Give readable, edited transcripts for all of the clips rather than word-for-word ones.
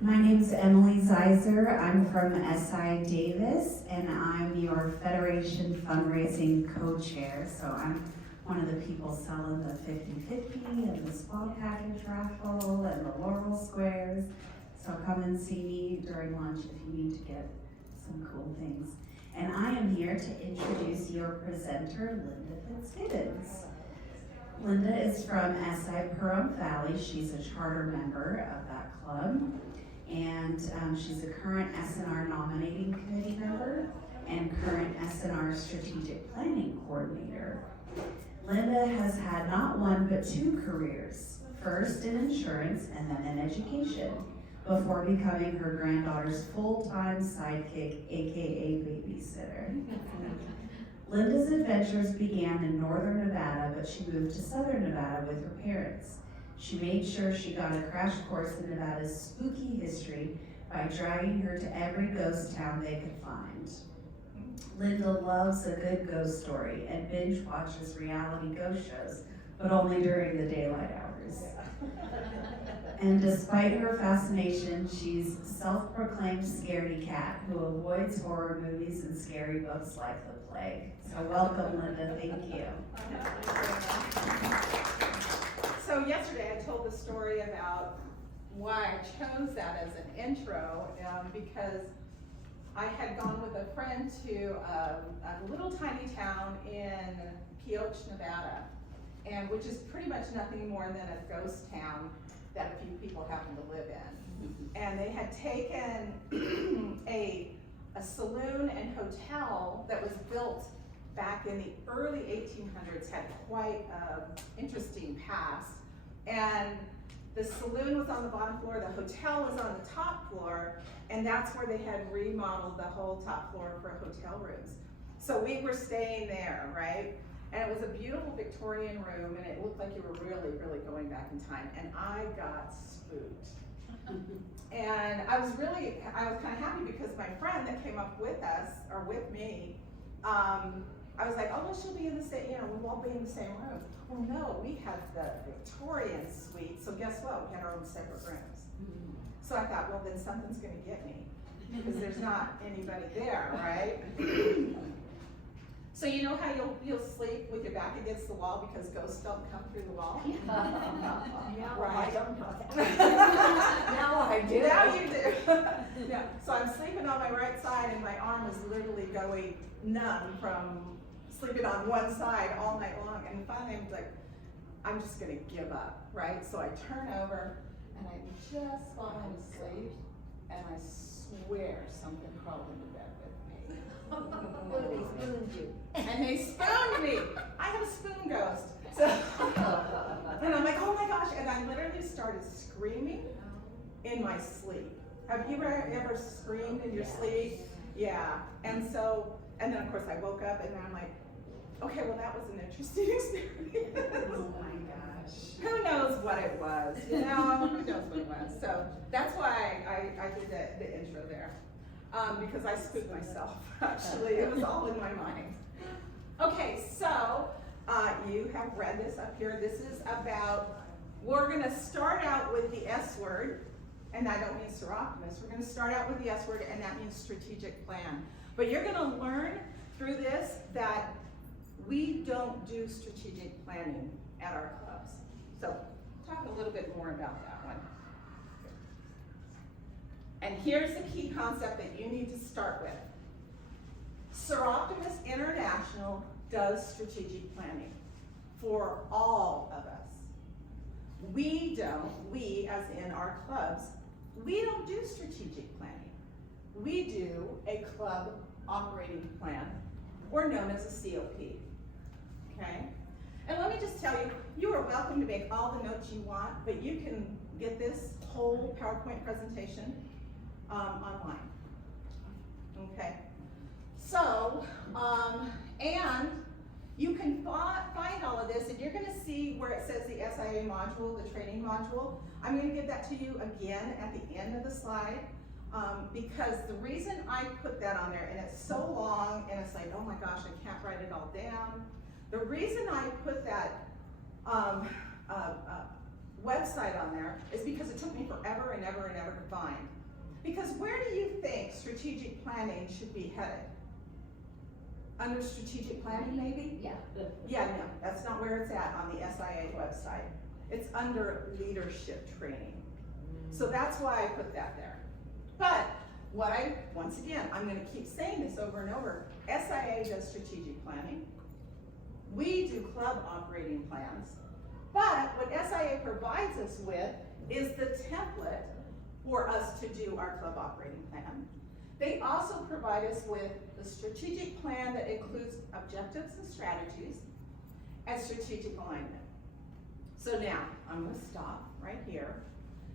My name's Emily Zeiser. I'm from SI Davis, and I'm your Federation fundraising co-chair. So I'm one of the people selling the 50/50 and the small package raffle and the Laurel Squares. So come and see me during lunch if you need to get some cool things. And I am here to introduce your presenter, Linda Fitzgibbons. Linda is from SI Pahrump Valley. She's a charter member of that club. And she's a current SNR nominating committee member and current SNR Strategic Planning coordinator. Linda has had not one but two careers, first in insurance and then in education, before becoming her granddaughter's full-time sidekick, aka babysitter. Linda's adventures began in northern Nevada, but she moved to southern Nevada with her parents. She made sure she got a crash course in Nevada's spooky history by dragging her to every ghost town they could find. Linda loves a good ghost story and binge watches reality ghost shows, but only during the daylight hours. And despite her fascination, she's self-proclaimed scaredy cat who avoids horror movies and scary books like the plague. So welcome, Linda, thank you. So yesterday I told the story about why I chose that as an intro, because I had gone with a friend to a little tiny town in Pioche, Nevada, and which is pretty much nothing more than a ghost town that a few people happen to live in. And they had taken a saloon and hotel that was built back in the early 1800s, had quite an interesting past. And the saloon was on the bottom floor, the hotel was on the top floor, and that's where they had remodeled the whole top floor for hotel rooms. So we were staying there, right? And it was a beautiful Victorian room, and it looked like you were really, really going back in time. And I got spooked. And I was kind of happy because my friend that came up with us, or with me, I was like, oh, well, she'll be in the same, we'll all be in the same room. Well, no, we had the Victorian suite, so guess what? We had our own separate rooms. So I thought, well, then something's gonna get me, because there's not anybody there, right? So you know how you'll sleep with your back against the wall because ghosts don't come through the wall? Right. I don't know that. Now I do. Now you do. Yeah. So I'm sleeping on my right side and my arm is literally going numb from sleeping on one side all night long. And finally I'm like, I'm just gonna give up, right? So I turn over and I just falling asleep and I swear something crawled into bed with me. What do they spoon you? And they spooned me. I have a spoon ghost. So, and I'm like, oh my gosh. And I literally started screaming in my sleep. Have you ever screamed in your sleep? Yeah. And then of course I woke up and I'm like, okay, well that was an interesting experience. Oh my gosh. Who knows what it was, who knows what it was. So that's why I did the intro there. Because I spooked myself, actually. It was all in my mind. Okay, so you have read this up here. This is about, we're gonna start out with the S word, and I don't mean Soroptimist. We're gonna start out with the S word, and that means strategic plan. But you're gonna learn through this that we don't do strategic planning at our clubs. So talk a little bit more about that one. And here's the key concept that you need to start with. Soroptimist International does strategic planning for all of us. We as in our clubs, we don't do strategic planning. We do a club operating plan, or known as a COP, okay? And let me just tell you, you are welcome to make all the notes you want, but you can get this whole PowerPoint presentation online, okay? So, and you can find all of this, and you're gonna see where it says the SIA module, the training module. I'm gonna give that to you again at the end of the slide, because the reason I put that on there, and it's so long, and it's like, oh my gosh, I can't write it all down. The reason I put that website on there is because it took me forever and ever and ever to find. Because where do you think strategic planning should be headed? Under strategic planning, maybe? Yeah. Yeah, no, that's not where it's at on the SIA website. It's under leadership training. So that's why I put that there. But once again, I'm gonna keep saying this over and over. SIA does strategic planning. We do club operating plans. But what SIA provides us with is the template for us to do our club operating plan. They also provide us with the strategic plan that includes objectives and strategies and strategic alignment. So now, I'm gonna stop right here.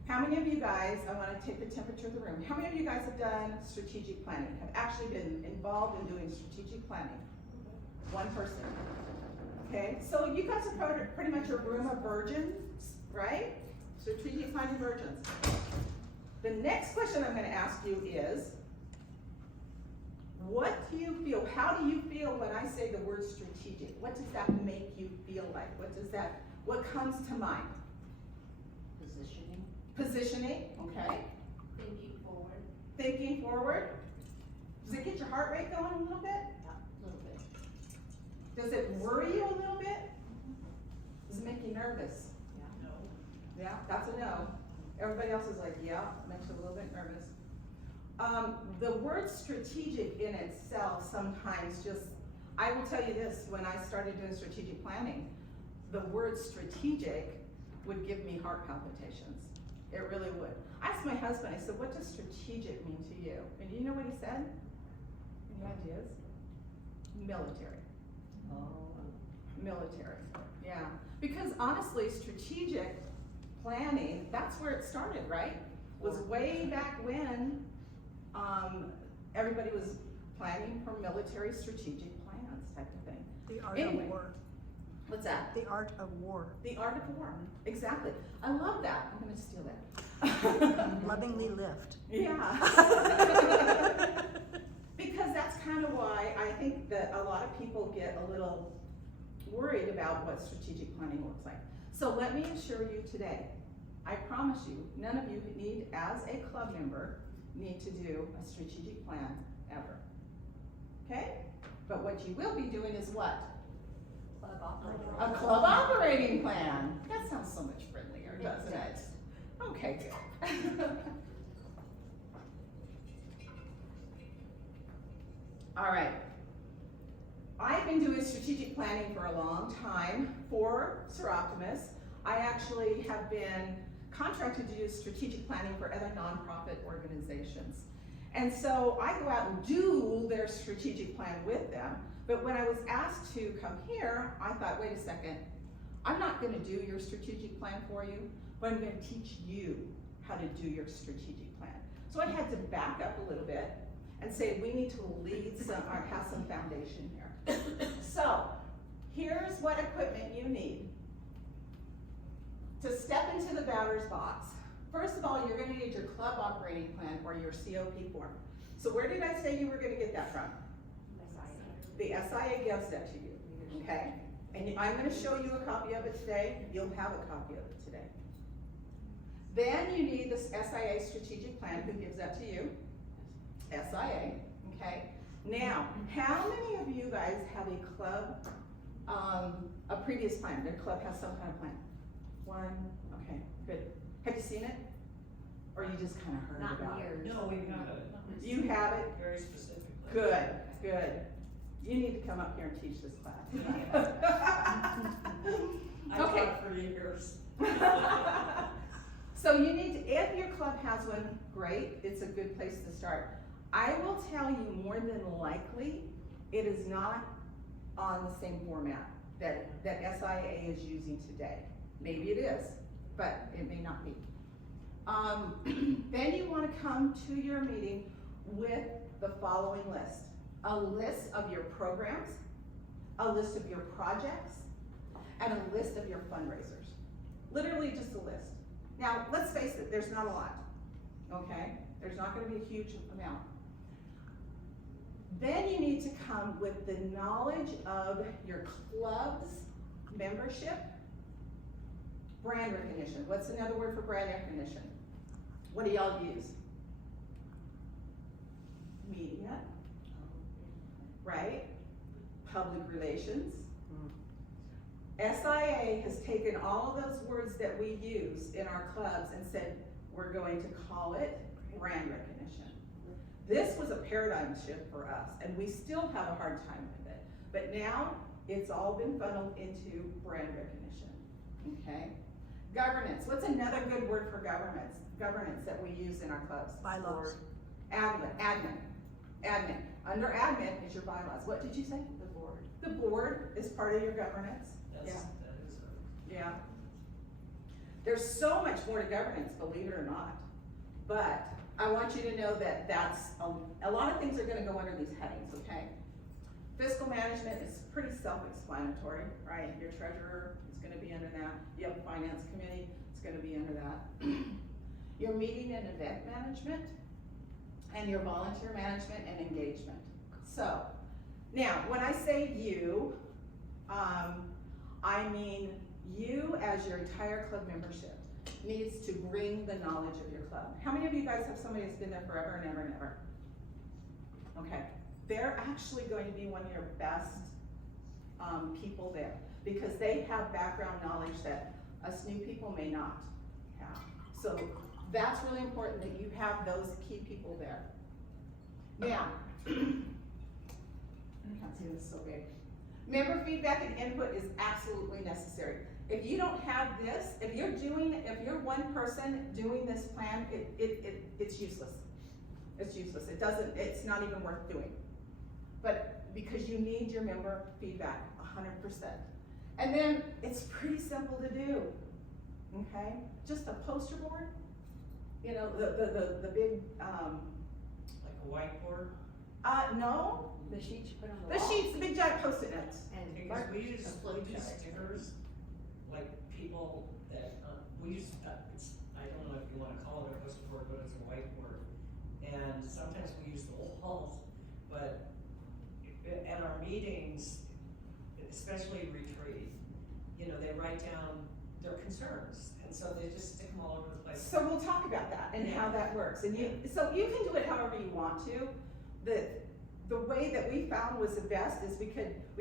How many of you guys, I wanna take the temperature of the room, how many of you guys have done strategic planning, have actually been involved in doing strategic planning? One person. Okay, so you guys are pretty much a room of virgins, right? Strategic planning virgins. The next question I'm gonna ask you is, what do you feel, how do you feel when I say the word strategic? What does that make you feel like? What comes to mind? Positioning. Positioning, okay. Thinking forward. Thinking forward. Does it get your heart rate going a little bit? Yeah, a little bit. Does it worry you a little bit? Does it make you nervous? Yeah. No. Yeah, that's a no. Everybody else is like, yeah, makes you a little bit nervous. The word strategic in itself sometimes just, I will tell you this, when I started doing strategic planning, the word strategic would give me heart palpitations. It really would. I asked my husband, I said, what does strategic mean to you? And do you know what he said? Any ideas? Military. Oh. Military, yeah. Because honestly, strategic planning, that's where it started, right? Was way back when everybody was planning for military strategic plans type of thing. The art Anyway. of war. What's that? The art of war. The art of war, exactly. I love that, I'm gonna steal that. Lovingly lift. Yeah. Because that's kind of why I think that a lot of people get a little worried about what strategic planning looks like. So let me assure you today, I promise you, none of you need, as a club member, need to do a strategic plan ever. Okay? But what you will be doing is what? Club operating. A club operating plan. That sounds so much friendlier, doesn't it? Okay, good. All right. I've been doing strategic planning for a long time for Soroptimist. I actually have been contracted to do strategic planning for other nonprofit organizations. And so I go out and do their strategic plan with them. But when I was asked to come here, I thought, wait a second, I'm not gonna do your strategic plan for you, but I'm gonna teach you how to do your strategic plan. So I had to back up a little bit and say, we need to lead some, or have some foundation here. So, here's what equipment you need to step into the batter's box. First of all, you're gonna need your club operating plan or your COP form. So where did I say you were gonna get that from? The SIA gives that to you, okay? And I'm gonna show you a copy of it today. You'll have a copy of it today. Then you need this SIA strategic plan. Who gives that to you? SIA, okay? Now, how many of you guys have a club, a previous plan? Their club has some kind of plan? One, okay, good. Have you seen it? Or you just kind of heard Not about it? years. No, we have it. You have it? Very specifically. Good, good. You need to come up here and teach this class. I Okay. taught for years. So you need to, if your club has one, great, it's a good place to start. I will tell you more than likely, it is not on the same format that SIA is using today. Maybe it is, but it may not be. Then you want to come to your meeting with the following list. A list of your programs, a list of your projects, and a list of your fundraisers. Literally just a list. Now, let's face it, there's not a lot, okay? There's not gonna be a huge amount. Then you need to come with the knowledge of your club's membership Brand recognition. What's another word for brand recognition? What do y'all use? Media, right? Public relations. SIA has taken all of those words that we use in our clubs and said, we're going to call it brand recognition. This was a paradigm shift for us, and we still have a hard time with it. But now, it's all been funneled into brand recognition, okay? Governance, what's another good word for governance that we use in our clubs? Bylaws. Admin. Under admin is your bylaws. What did you say? The board. The board is part of your governance. That is Yeah. There's so much more to governance, believe it or not. But I want you to know that that's, a lot of things are gonna go under these headings, okay? Fiscal management is pretty self-explanatory, right? Your treasurer is gonna be under that. You have a finance committee, it's gonna be under that. Your meeting and event management, and your volunteer management and engagement. So, now, when I say you, I mean you as your entire club membership needs to bring the knowledge of your club. How many of you guys have somebody that's been there forever and ever and ever? Okay, they're actually going to be one of your best people there because they have background knowledge that us new people may not have. So that's really important that you have those key people there. Now, I can't see this so big. Member feedback and input is absolutely necessary. If you don't have this, if you're one person doing this plan, it's useless. It's useless. It's not even worth doing. But because you need your member feedback 100%. And then it's pretty simple to do, okay? Just a poster board, you know, the big, like a whiteboard. no, The sheets you put on the the wall. sheets, the big giant Post-it notes. And Because we use flip chart. stickers, like people that, we use, I don't know if you wanna call it a poster board, but it's a whiteboard. And sometimes we use the walls, but at our meetings, especially retreat, you know, they write down their concerns. And so they just stick them all over the place. So we'll talk about that and how that works. And so you can do it however you want to. The way that we found was the best is we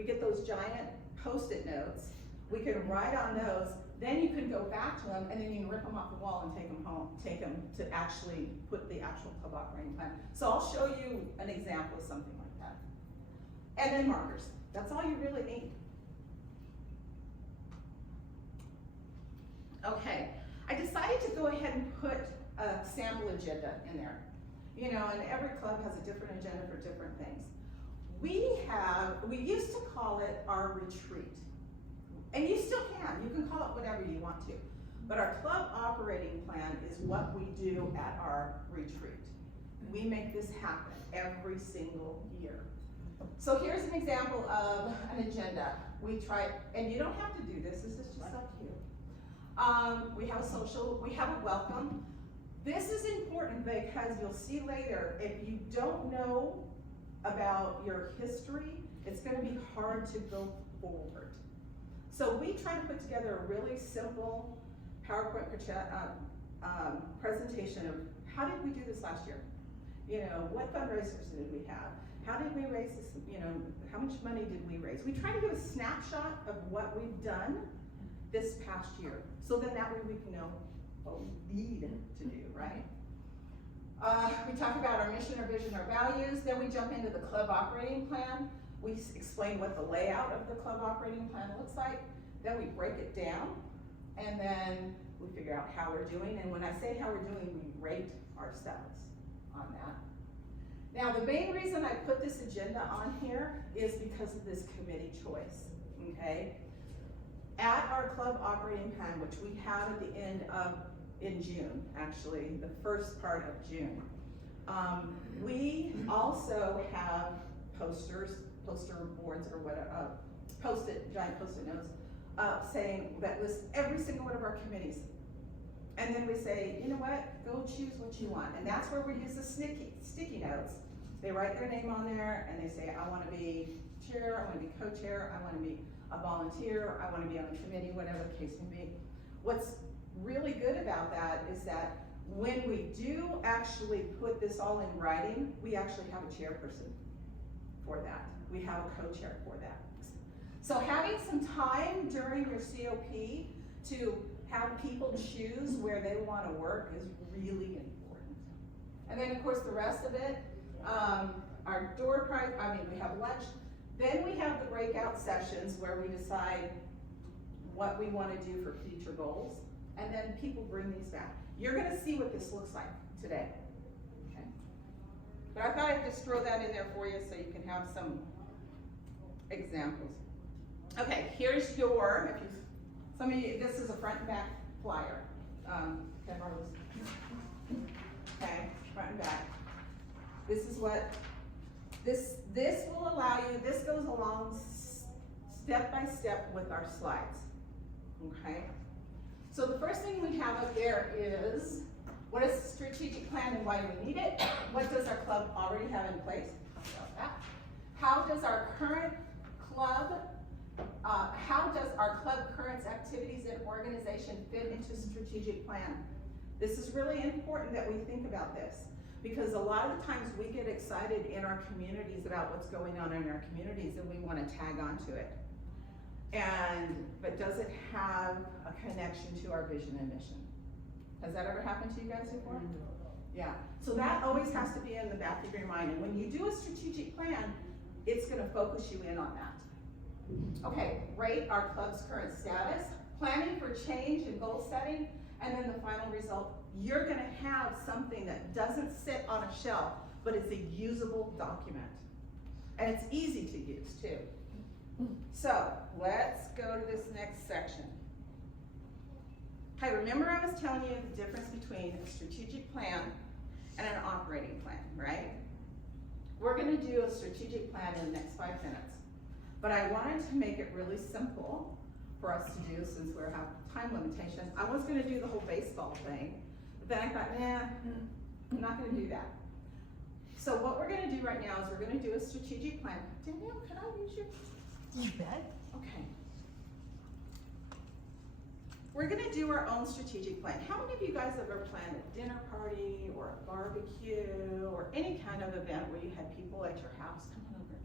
get those giant Post-it notes, we can write on those, then you can go back to them and then you can rip them off the wall and take them home, take them to actually put the actual club operating plan. So I'll show you an example of something like that. And then markers, that's all you really need. Okay, I decided to go ahead and put a sample agenda in there. You know, and every club has a different agenda for different things. We used to call it our retreat. And you still can, you can call it whatever you want to. But our club operating plan is what we do at our retreat. We make this happen every single year. So here's an example of an agenda. We try, and you don't have to do this is just up to you. We have a social, we have a welcome. This is important because you'll see later, if you don't know about your history, it's gonna be hard to go forward. So we try to put together a really simple PowerPoint presentation of how did we do this last year? You know, what fundraisers did we have? How did we raise this, you know, how much money did we raise? We try to give a snapshot of what we've done this past year. So then that way we can know what we need to do, right? We talk about our mission, our vision, our values, then we jump into the club operating plan. We explain what the layout of the club operating plan looks like, then we break it down, and then we figure out how we're doing, and when I say how we're doing, we rate ourselves on that. Now, the main reason I put this agenda on here is because of this committee choice, okay? At our club operating plan, which we have at the end of, in June, actually, the first part of June, we also have poster boards or whatever, giant Post-it notes, saying that lists every single one of our committees. And then we say, you know what, go choose what you want. And that's where we use the sticky notes. They write their name on there and they say, I wanna be chair, I wanna be co-chair, I wanna be a volunteer, I wanna be on the committee, whatever the case may be. what's really good about that is that when we do actually put this all in writing, we actually have a chairperson for that. We have a co-chair for that. So having some time during your COP to have people choose where they want to work is really important. And then of course the rest of it, our door prize, we have lunch. Then we have the breakout sessions where we decide what we want to do for future goals. And then people bring these back. You're gonna see what this looks like today, okay? But I thought I'd just throw that in there for you so you can have some examples. Okay, here's your, some of you, this is a front and back flyer. Can I borrow this? Okay, front and back. This is what, this will allow you, this goes along step by step with our slides, okay? So the first thing we have up there is, what is a strategic plan and why do we need it? What does our club already have in place? Talk about that. How does our current club, current activities and organization fit into strategic plan? This is really important that we think about this, because a lot of the times we get excited in our communities about what's going on in our communities and we want to tag onto it. But does it have a connection to our vision and mission? Has that ever happened to you guys before? Yeah, so that always has to be in the back of your mind. And when you do a strategic plan, it's gonna focus you in on that. Okay, rate our club's current status, planning for change and goal setting, and then the final result. You're gonna have something that doesn't sit on a shelf, but it's a usable document. And it's easy to use too. So let's go to this next section. Okay, remember I was telling you the difference between a strategic plan and an operating plan, right? We're gonna do a strategic plan in the next 5 minutes. But I wanted to make it really simple for us to do since we have time limitations. I was gonna do the whole baseball thing, but then I thought, nah, I'm not gonna do that. So what we're gonna do right now is we're gonna do a strategic plan. Danielle, can I use your? You bet. Okay. We're gonna do our own strategic plan. How many of you guys have ever planned a dinner party or a barbecue or any kind of event where you had people at your house? Come on over.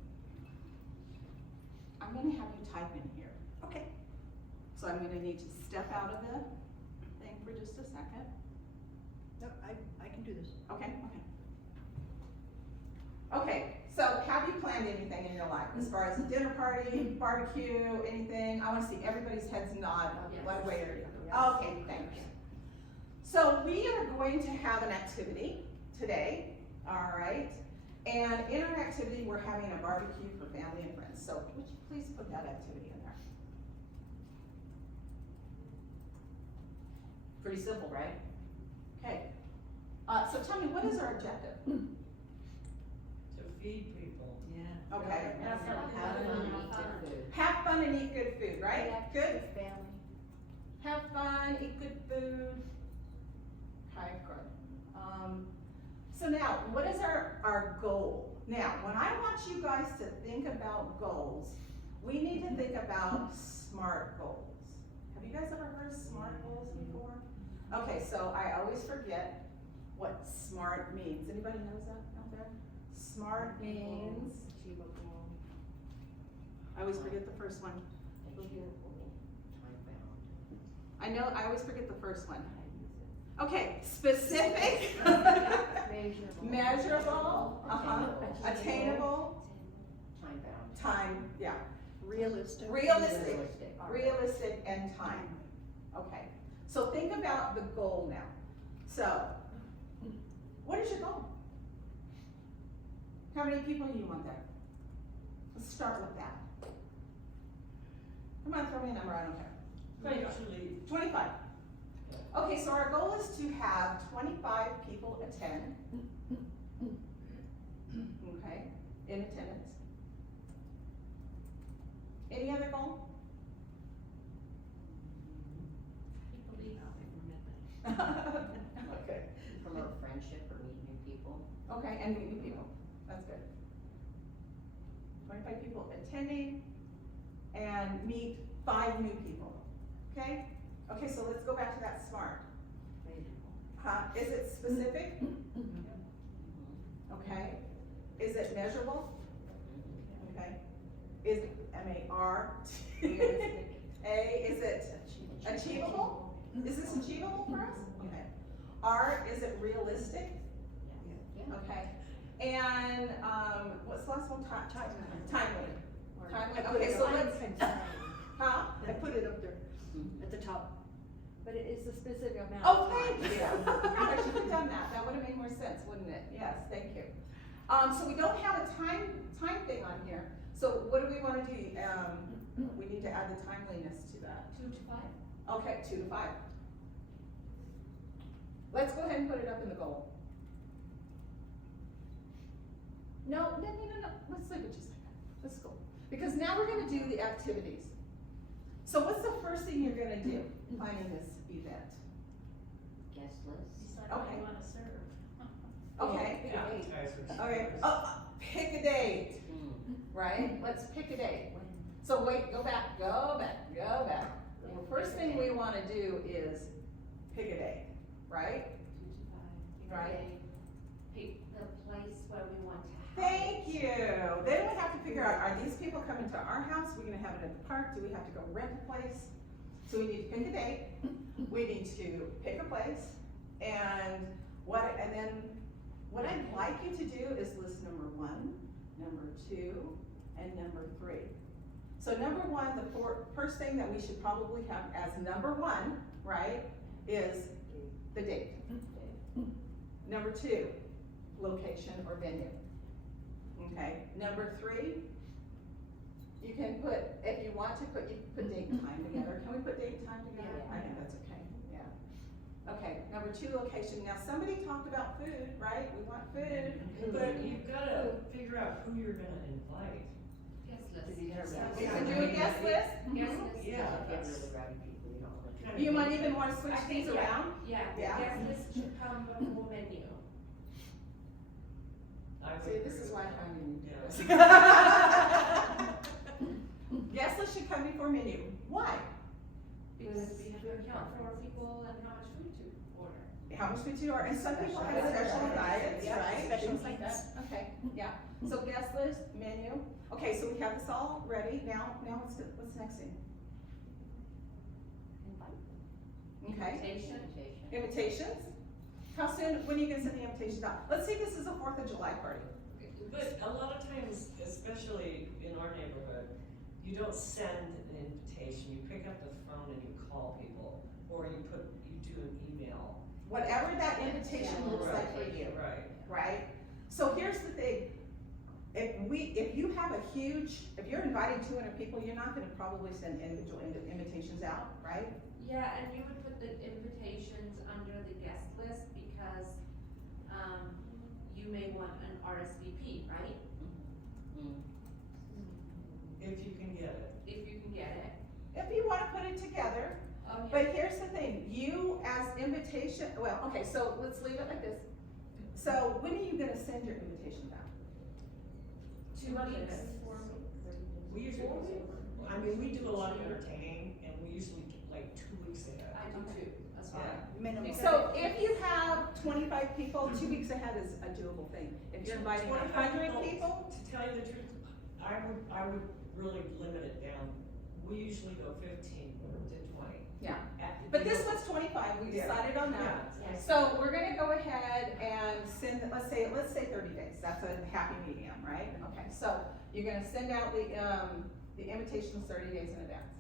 I'm gonna have you type in here. Okay. So I'm gonna need to step out of the thing for just a second. Nope, I can do this. Okay, okay. Okay, so have you planned anything in your life as far as a dinner party, barbecue, anything? I wanna see everybody's heads nod one way or the other. Okay, thanks. So we are going to have an activity today, all right? And in our activity, we're having a barbecue for family and friends. So would you please put that activity in there? Pretty simple, right? Okay. So tell me, what is our objective? To feed people. Yeah. Okay. Have fun and eat good food. Have fun and eat good food, right? Yeah, Good. family. Have fun, eat good food. Okay, good. So now, what is our goal? Now, when I want you guys to think about goals, we need to think about SMART goals. Have you guys ever heard of SMART goals before? Okay, so I always forget what SMART means. Anybody knows that out there? SMART means, Achievable. I always forget the first one. Achievable. Time bound. I know, I always forget the first one. Okay, specific. Measurable. Measurable, attainable, Time bound. time, yeah. Realistic. Realistic and time. Okay, so think about the goal now. So, what is your goal? How many people do you want there? Let's start with that. Come on, throw me a number, I don't care. Usually, 25. Okay, so our goal is to have 25 people attend. Okay, in attendance. Any other goal? Okay. Promote friendship or meet new people. Okay, and meet new people, that's good. 25 people attending and meet 5 new people, okay? Okay, so let's go back to that SMART. Is it specific? Okay. Is it measurable? Okay. Is it M-A-R-T-A? Is it achievable? Is this achievable for us? Okay. R, is it realistic? Okay. And what's the last one? Timely. Timely. Okay, so let's. Huh? I put it up there at the top, but it is a specific amount. Oh, of time. thank you. I should have done that. That would have made more sense, wouldn't it? Yes, thank you. So we don't have a time thing on here. So what do we want to do? We need to add the timeliness to that. 2 to 5. Okay, 2 to 5. Let's go ahead and put it up in the goal. No. Let's leave it just like that. Let's go. Because now we're going to do the activities. So what's the first thing you're going to do planning this event? Guest list. Decide Okay. what you wanna serve. Okay. Appetizers. Okay. Pick a date. Right? Let's pick a date. So wait, go back. The first thing we want to do is pick a date, right? 2 to 5. Right. Pick the place where we want to have Thank it. you. Then we have to figure out, are these people coming to our house? We're gonna have it at the park? Do we have to go rent a place? So we need to pick a date. We need to pick a place. And then what I'd like you to do is list number 1, number 2, and number 3. So number 1, the first thing that we should probably have as number 1, right, is the date. Number 2, location or venue. Okay, number 3, you can put, if you want to put, you can put date and time together. Can we put date and time together? Yeah. I think that's okay, yeah. Okay, number 2, location. Now, somebody talked about food, right? We want food. But you've gotta figure out who you're gonna invite. Guest list. To determine. We can do a guest list. Guest list. Yeah, Get that's- really grabby people, you don't want to. You might even want to switch I think these so. around. Yeah, the Yeah. guest list should come before menu. I would See, this agree is with why that. I need to do this. Yeah. Guest list should come before menu. Why? Because we have to account for people and how much food to order. How much food you are, and some people have special diets, right? Things like that. Okay, yeah. So guest list, menu. Okay, so we have this all ready. Now what's the next thing? Okay, Invitation. invitations. How soon, when are you gonna send the invitations out? Let's say this is a 4th of July party. But a lot of times, especially in our neighborhood, you don't send an invitation, you pick up the phone and you call people, or you do an email. Whatever that invitation looks like for you, right? So here's the thing. If you have if you're inviting 200 people, you're not gonna probably send individual invitations out, right? Yeah, and you would put the invitations under the guest list because, you may want an RSVP, right? If you can get it. If you can get it. If you wanna put it together. Oh, yeah. But here's the thing, you as invitation, well, okay, so let's leave it like this. So when are you gonna send your invitations out? 2 weeks. We usually, we do a lot of entertaining, and we usually get like 2 weeks ahead. I do too, that's fine. Yeah. Minimum. So if you have 25 people, 2 weeks ahead is a doable thing. If you're inviting 100 people, To tell you the truth, I would really limit it down. We usually go 15 to 20. Yeah. At- but this one's 25, we Yeah. decided on that. Yeah. So we're gonna go ahead and send, let's say 30 days, that's a happy medium, right? Okay, so you're gonna send out the invitations 30 days in advance.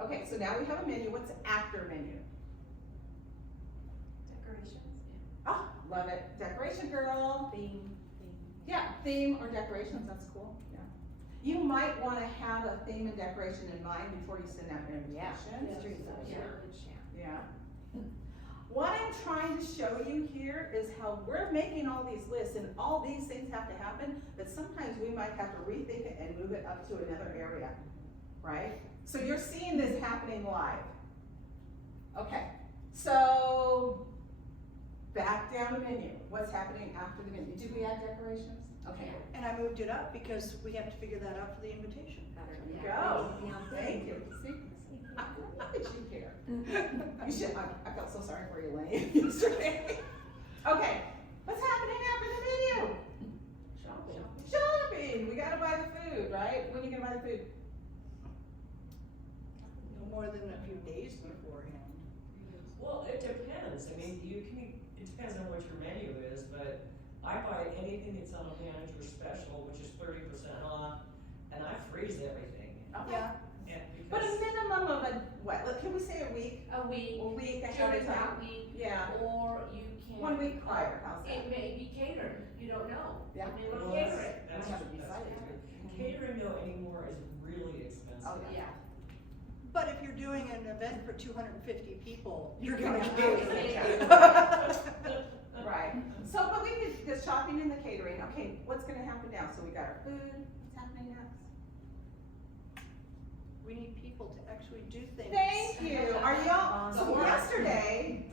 Okay, so now we have a menu, what's after menu? Decorations. Oh, love it, decoration girl. Theme. Yeah, theme or decorations, that's cool, yeah. You might wanna have a theme and decoration in mind before you send out your invitation. Yeah. What I'm trying to show you here is how we're making all these lists and all these things have to happen, but sometimes we might have to rethink it and move it up to another area, right? So you're seeing this happening live. Okay, so back down to menu. What's happening after the menu? Did we add decorations? Okay. And I moved it up because we have to figure that out for the invitation. There you go. Thank you. See? How did you care? You should, I felt so sorry for you, Lane, yesterday. Okay, what's happening after the video? Shopping. Shopping, we gotta buy the food, right? When are you gonna buy the food? No more than a few days beforehand. Well, it depends, I mean, it depends on what your menu is, but I buy anything that's on a manager special, which is 30% off, and I freeze everything. Okay. Yeah. And But a because, minimum of a, what, look, can we say a week? A week, A week ahead during of that time? week, Yeah, or you can. 1 week prior, how's that? It may be catered, you don't know. Yeah. I mean, we'll well, cater it. that's, I haven't decided true. yet. Catering though anymore is really expensive. Oh, Yeah. But if you're doing an event for 250 people, you're gonna Yeah. get Right, so, but we could, the shopping and the catering, okay, what's gonna happen now? So we got our food, what's happening next? We need people to actually do things. Thank you, are y'all, so Don't worry.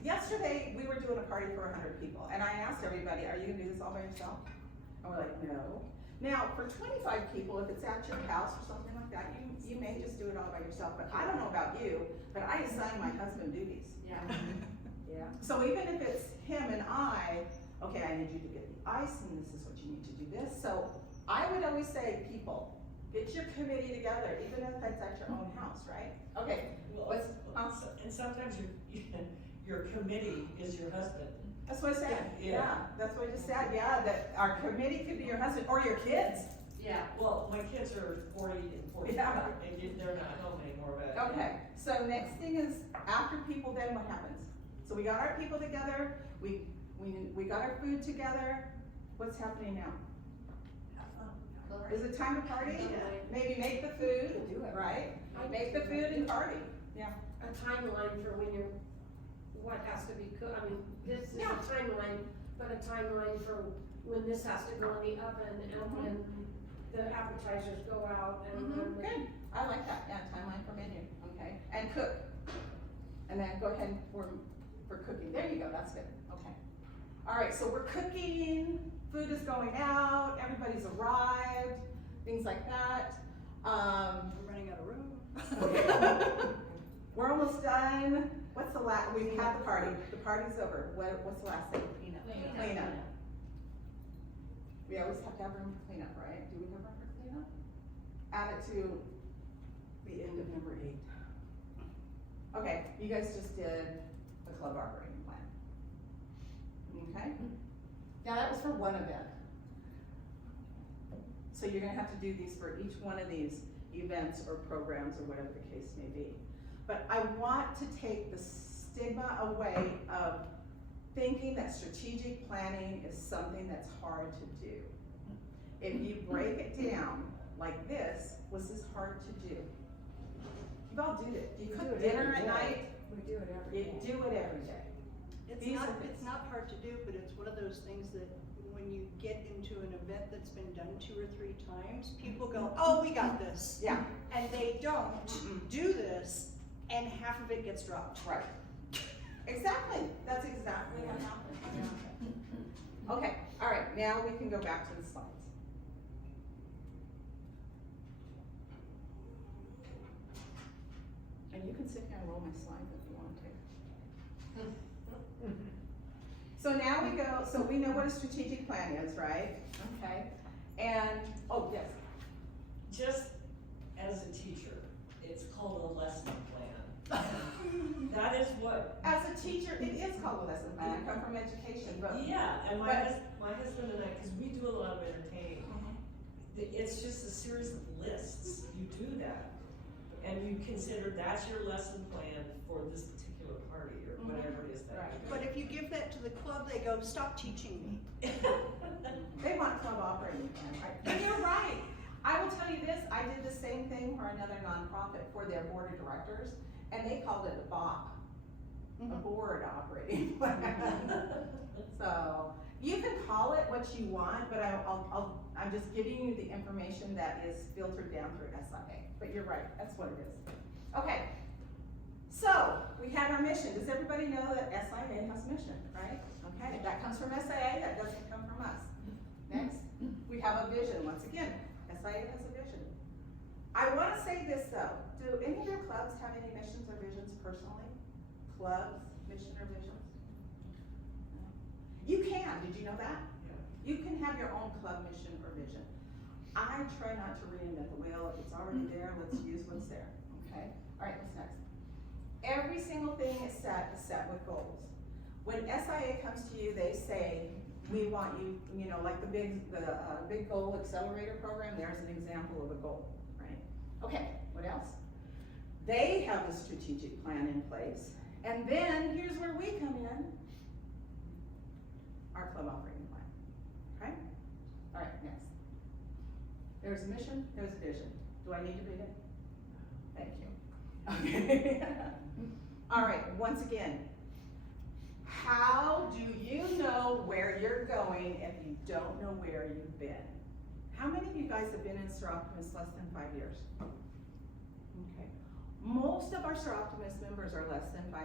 yesterday, we were doing a party for 100 people, and I asked everybody, are you gonna do this all by yourself? And we're like, no. Now, for 25 people, if it's at your house or something like that, you may just do it all by yourself, but I don't know about you, but I assign my husband duties. Yeah. Yeah. So even if it's him and I, okay, I need you to get the ice, and this is what you need to do this, so I would always say, people, get your committee together, even if that's at your own house, right? Okay, Well, What's- and sometimes your committee is your husband. that's what I said, Yeah. yeah, that's what I just said, yeah, that our committee could be your husband, or your kids. Yeah. Well, my kids are 40 and 45, Yeah. and they're not home anymore, but. Okay, so next thing is, after people, then what happens? So we got our people together, we got our food together, what's happening now? Is it time to party? Yeah. Maybe make the food, Do it. right? Make the food and party, yeah. A timeline for when you're, what has to be cooked, I mean, this is a Yeah. timeline, but a timeline for when this has to go in the oven and when the appetizers go out and when we. Good, I like that, yeah, timeline for menu, okay, and cook. And then go ahead for cooking, there you go, that's good, okay. All right, so we're cooking, food is going out, everybody's arrived, things like that. We're running out of room. We're almost done, what's the last, we've had the party's over, what's the last thing? Cleanup. We always have to have room for cleanup, right? Do we have room for cleanup? Add it to the end of number 8. Okay, you guys just did the club operating plan. Okay? Now that was for one event. So you're gonna have to do these for each one of these events or programs or whatever the case may be. But I want to take the stigma away of thinking that strategic planning is something that's hard to do. If you break it down like this, was this hard to do? You all do it. You cook dinner at night, We do it every you day. do it every day. These are things. It's not hard to do, but it's one of those things that when you get into an event that's been done 2 or 3 times, people go, oh, we got this. Yeah, And they don't Mm-mm. do this, and half of it gets dropped. right. Exactly, that's exactly what happened. Okay, all right, now we can go back to the slides. And you can sit here and roll my slides if you want to. So now we go, so we know what a strategic plan is, right? Okay, and, oh, yes, Just as a teacher, it's called a lesson plan. That is what, as a teacher, it is called a lesson plan, I come from education, but. yeah, and But- my husband and I, cause we do a lot of entertaining, it's just a series of lists, you do that. And you consider that's your lesson plan for this particular party, or whatever it is that Right. you're But if you give that to the club, they go, stop teaching me. They want club operating plan, right? And you're right. I will tell you this, I did the same thing for another nonprofit for their board of directors, and they called it a BOP, a board operating plan. So, you can call it what you want, but I'm just giving you the information that is filtered down through SIA. But you're right, that's what it is. Okay, so we have our mission. Does everybody know that SIA has a mission, right? Okay, that comes from SIA, that doesn't come from us. Next, we have a vision. Once again, SIA has a vision. I want to say this though, do any of your clubs have any missions or visions personally? clubs, mission or visions? You can, did you know that? You can have your own club mission or vision. I try not to reinvent the wheel. If it's already there, let's use what's there, okay? All right, what's next? Every single thing is set with goals. When SIA comes to you, they say, we want you, you know, like the big goal accelerator program, there's an example of a goal, right? Okay, what else? They have a strategic plan in place, and then here's where we come in, our club operating plan, okay? All right, next. There's a mission, there's a vision. Do I need to read it? Thank you. Okay. All right, once again, how do you know where you're going if you don't know where you've been? How many of you guys have been in Soroptimist less than 5 years? Okay. Most of our Soroptimist members are less than 5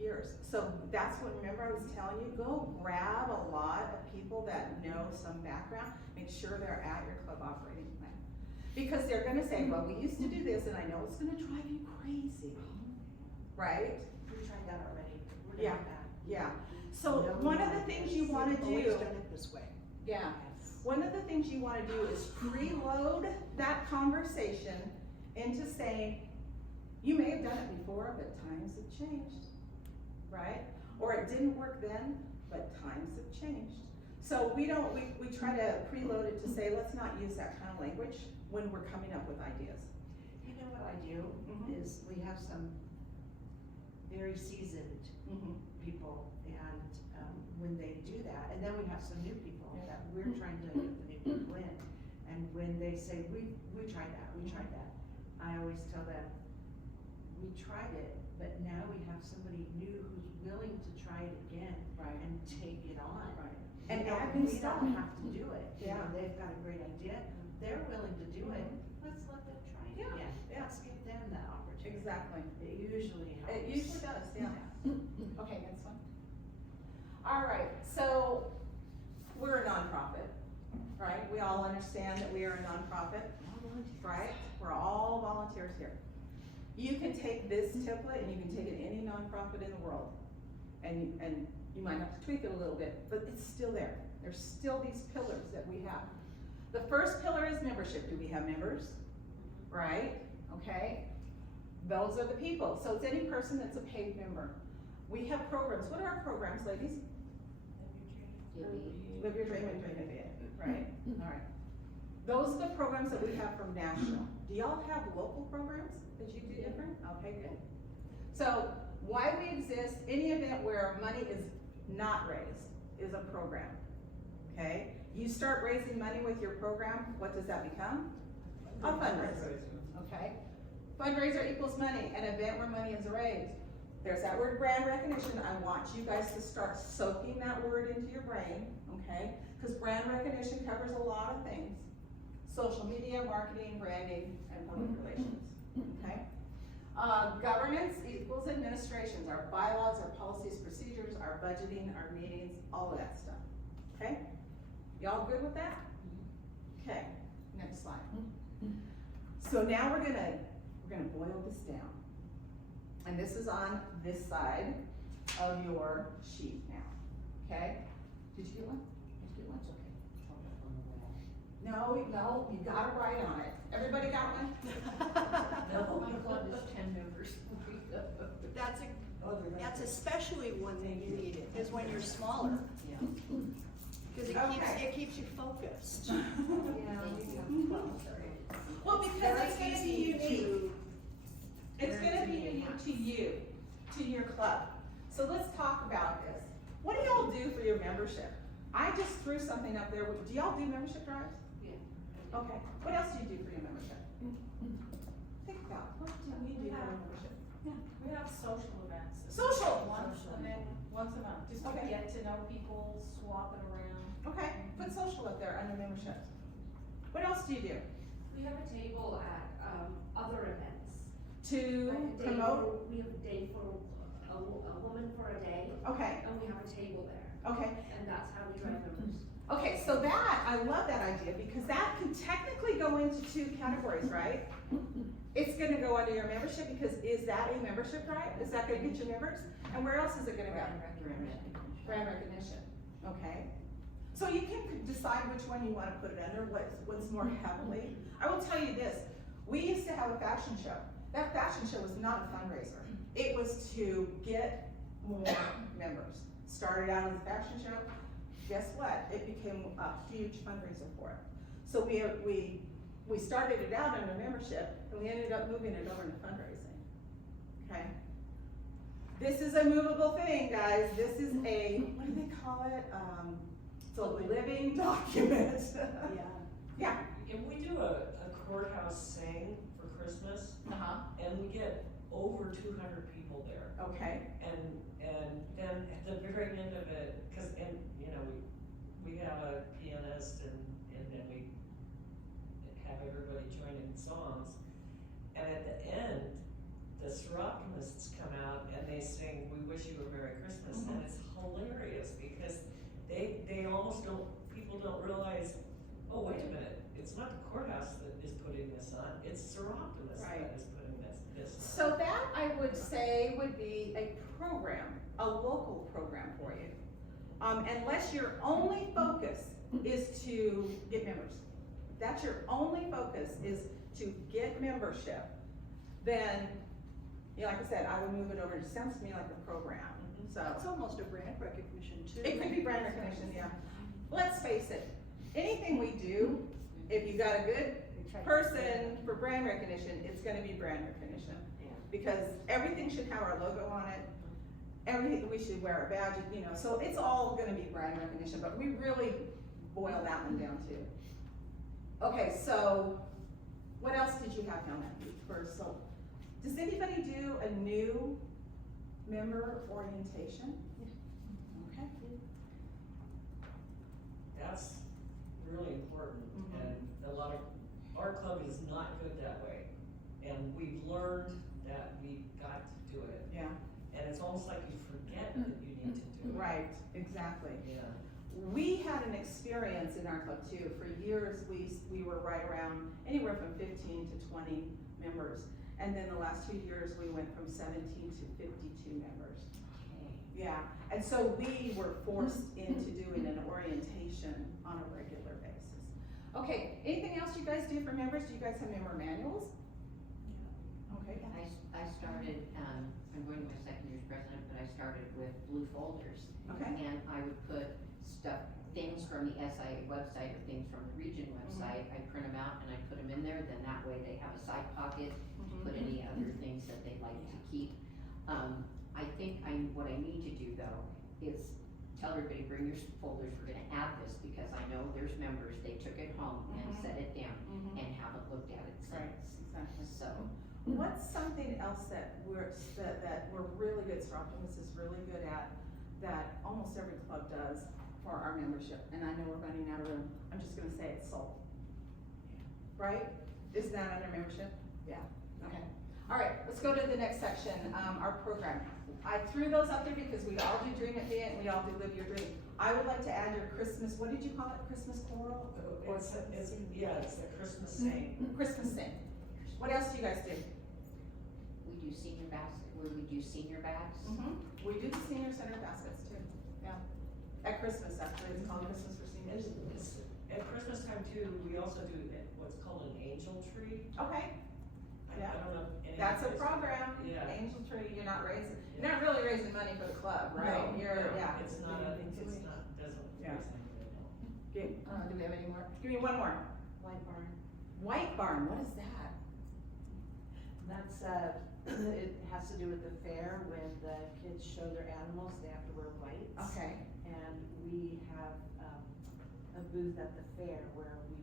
years. So that's what, remember I was telling you, go grab a lot of people that know some background, make sure they're at your club operating plan. Because they're gonna say, well, we used to do this and I know it's gonna drive you crazy, right? We tried that already. We're Yeah. doing that. Yeah, so one of the things you wanna We've always do, done it this way. yeah, one of the things you wanna do is preload that conversation into saying, you may have done it before, but times have changed, right? Or it didn't work then, but times have changed. So we try to preload it to say, let's not use that kind of language when we're coming up with ideas. You know what I do Mhm. is we have some very seasoned people, and when they do that, and then we have some new people that we're trying to get the new people in, and when they say, we tried that, I always tell them, we tried it, but now we have somebody new who's willing to try it again and take it on. Right. And And add new we stuff. don't have to do it. You know, Yeah. they've got a great idea, they're willing to do it, let's let them try it Yeah, again. yeah. Let's give them that opportunity. Exactly. It usually helps. It usually does, yeah. Okay, next one. All right, so we're a nonprofit, right? We all understand that we are a nonprofit, right? We're all volunteers here. You can take this template and you can take it to any nonprofit in the world. And you might have to tweak it a little bit, but it's still there. There's still these pillars that we have. The first pillar is membership. Do we have members? Right, okay? Those are the people. So it's any person that's a paid member. We have programs. What are our programs, ladies? Live your dream and dream it big, right? All right. Those are the programs that we have from national. Do y'all have local programs that you do different? Okay, good. So why we exist, any event where money is not raised is a program, okay? You start raising money with your program, what does that become? A fundraiser, okay? Fundraiser equals money, an event where money is raised. There's that word brand recognition. I want you guys to start soaking that word into your brain, okay? Because brand recognition covers a lot of things. Social media, marketing, branding, and public relations, okay? Governance equals administrations, our bylaws, our policies, procedures, our budgeting, our meetings, all of that stuff, okay? Y'all good with that? Okay, next slide. So now we're gonna boil this down. And this is on this side of your sheet now, okay? Did you get one? Did you get one? Okay. No, you gotta write on it. Everybody got one? No, my club is 10 members. That's especially one that you need it, is when you're smaller. Because it keeps you focused. Well, because it's gonna be unique. to. It's gonna be unique to you, to your club. So let's talk about this. What do y'all do for your membership? I just threw something up there. Do y'all do membership drives? Yeah. Okay. What else do you do for your membership? Think about, what do we do for our membership? We have social events. Social. Once a month, just to Okay. get to know people, swap it around. Okay, put social up there under membership. What else do you do? We have a table at, other events. To Like a day promote? for- We have a day for a woman for a day, Okay, and we have a table there, okay. and that's how we drive members. Okay, so that, I love that idea because that can technically go into two categories, right? It's gonna go under your membership, because is that a membership right? Is that gonna get your members? And where else is it gonna go? Brand recognition, okay? So you can decide which one you wanna put it under, what's more heavily. I will tell you this, we used to have a fashion show. That fashion show was not a fundraiser. It was to get more members. Started out as a fashion show, guess what? It became a huge fundraiser for it. So we started it out under membership, and we ended up moving it over into fundraising, okay? This is a movable thing, guys. This is a, what do they call it? It's a living document. Yeah. Yeah. And we do a courthouse sing for Christmas, and we get over 200 people there. Okay. And then at the very end of it, we have a pianist and then we have everybody join in songs. And at the end, the Soroptimists come out and they sing, "We Wish You a Merry Christmas," and it's hilarious because they almost people don't realize, oh, wait a minute, it's not the courthouse that is putting this on, it's Soroptimist that is putting this on. So that, I would say, would be a program, a local program for you. Unless your only focus is to get members. If that's your only focus is to get membership, then, like I said, I would move it over. It sounds to me like a program, so. It's almost a brand recognition too. It could be brand recognition, yeah. Let's face it, anything we do, if you got a good person for brand recognition, it's gonna be brand recognition. Because everything should have our logo on it, everything, we should wear a badge, so it's all gonna be brand recognition, but we really boil that one down too. Okay, so, what else did you have down that first? So, does anybody do a new member orientation? Okay. That's really important, and a lot of, our club is not good that way. And we've learned that we've got to do it. Yeah. And it's almost like you forget that you need to do it. Right, exactly. Yeah. We had an experience in our club too. For years, we were right around anywhere from 15 to 20 members. And then the last 2 years, we went from 17 to 52 members. Yeah, and so we were forced into doing an orientation on a regular basis. Okay, anything else you guys do for members? Do you guys have member manuals? Okay. I started, I'm going to my second year as president, but I started with blue folders. Okay. And I would put things from the SIA website or things from the region website, I print them out and I put them in there, then that way they have a side pocket to put any other things that they'd like to keep. I think what I need to do though is tell everybody, bring your folders, we're gonna add this because I know there's members, they took it home and set it down and haven't looked at it Right, since. exactly. So, What's something else that we're really good, Soroptimist is really good at, that almost every club does for our membership? And I know we're running out of room. I'm just gonna say it's soul. Right? Isn't that under membership? Yeah. Okay. All right, let's go to the next section, our program. I threw those up there because we all do Dream It Big and we all do Live Your Dream. I would like to add your Christmas, what did you call it? Christmas choral? It's the Christmas sing. Christmas sing. What else do you guys do? we do senior basket, where we do senior bags. We do the senior center baskets too, yeah. At Christmas, actually, it's called Christmas for Seniors. At Christmas time too, we also do what's called an angel tree. Okay, I don't know if any. that's a of you guys- program, Yeah. Angel Tree, you're not really raising money for the club, right? No, You're, no, yeah. It's not, doesn't Yeah. raise anything, no. Good, do we have any more? Give me one more. White barn. White Barn, what is that? That's, it has to do with the fair, when the kids show their animals, they have to wear whites. Okay, And we have, a booth at the fair where we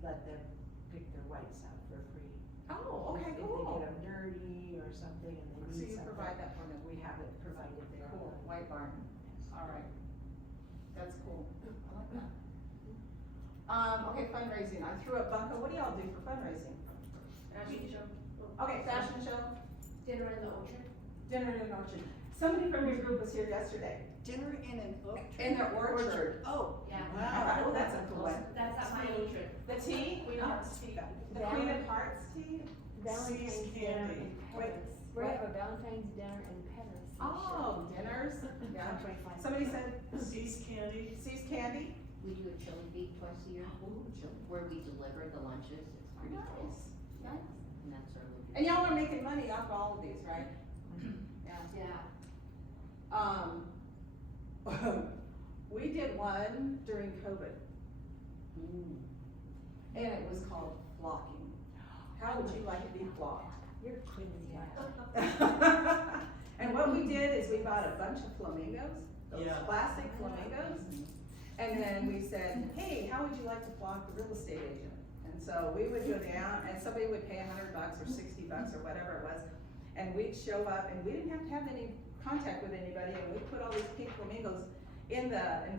let them pick their whites out for free. oh, okay, If they cool. get them dirty or something and they So need you something. provide that for them? We have it provided there. Cool, White Barn, all right. That's cool, I like that. Okay, fundraising, I threw up Bunko, what do y'all do for fundraising? Fashion show. Okay, fashion show, Dinner in the orchard. dinner in an orchard. Somebody from your group was here yesterday, Dinner in an oak tree? in their orchard. Oh, Yeah. wow. Oh, that's a cool one. That's at my orchard. The tea? Queen of Hearts tea. The Queen of Hearts tea? Valentine's Sees dinner candy. in Wait, Paris. what? We have a Valentine's dinner in Paris. this Oh, dinners, year. yeah. On 25. Somebody said, Sees candy. sees candy? We do a chili bee twice a year, where we deliver the lunches, it's pretty cool, Nice, nice. and that's our little. And y'all are making money off all of these, right? Yeah. Yeah. We did one during COVID, Mm. and it was called flocking. How would you like to be flocked? You're crazy. And what we did is we bought a bunch of flamingos, those Yeah. plastic flamingos. And then we said, hey, how would you like to flock the real estate agent? And so we would go down and somebody would pay $100 or $60 or whatever it was. And we'd show up and we didn't have to have any contact with anybody, and we put all these pink flamingos in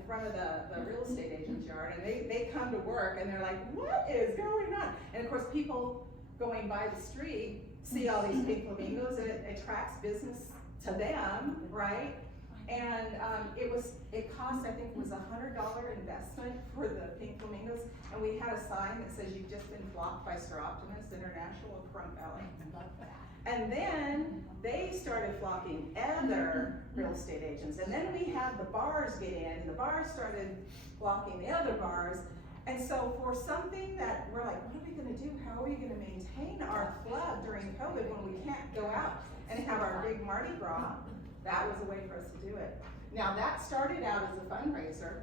front of the real estate agent's yard, and they come to work and they're like, what is going on? And of course, people going by the street see all these pink flamingos, and it attracts business to them, right? And it cost, I think it was $100 investment for the pink flamingos, and we had a sign that says, you've just been flocked by Soroptimist International of Front Valley. And then they started flocking other real estate agents, and then we had the bars get in, and the bars started flocking the other bars. And so for something that we're like, what are we gonna do? How are we gonna maintain our club during COVID when we can't go out and have our big Mardi Gras? That was a way for us to do it. Now that started out as a fundraiser.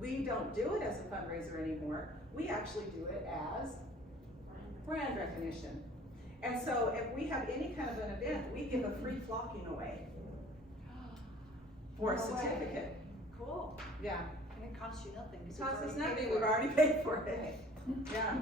We don't do it as a fundraiser anymore. We actually do it as brand recognition. And so if we have any kind of an event, we give a free flocking away for a No way. certificate. Cool. Yeah, And it costs you nothing. 'cause it you've costs us already nothing, paid we've for it. already paid for it. Yeah.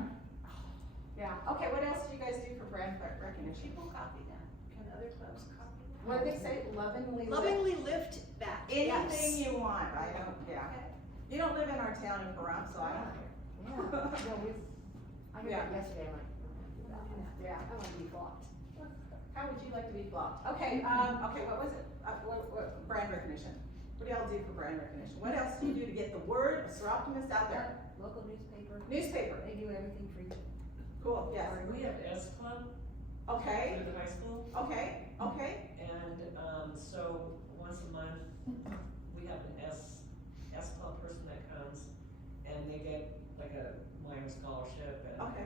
Yeah, okay, what else do you guys do for brand recognition? People copy that. Can other clubs copy that? What do they say, lovingly lift? Lovingly lift that. Anything Yes. you want, I don't, yeah. Okay. You don't live in our town in Pahrump, so I don't care. Yeah, no, I heard Yeah. that yesterday, I'm like, Yeah. I wanna be blocked. How would you like to be blocked? Okay, okay, what was it? What brand recognition? What do y'all do for brand recognition? What else do you do to get the word of Soroptimist out there? Local newspaper, Newspaper, they do everything free. cool, yes. We have S Club Okay, through the high school, okay, okay, and, so once a month, we have an S Club person that comes, and they get like a minor scholarship, Okay.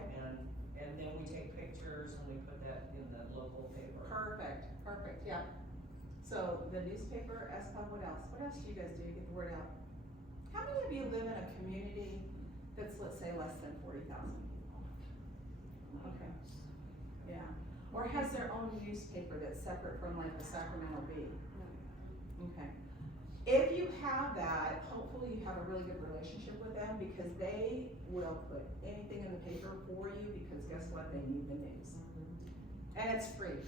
and then we take pictures and we put that in the local paper. perfect, yeah. So the newspaper, S-Pub, what else? What else do you guys do to get the word out? How many of you live in a community that's, let's say, less than 40,000 people? Okay, yeah. Or has their own newspaper that's separate from like the Sacramento Bee? Okay. If you have that, hopefully you have a really good relationship with them, because they will put anything in the paper for you, because guess what? They need the news. And it's free.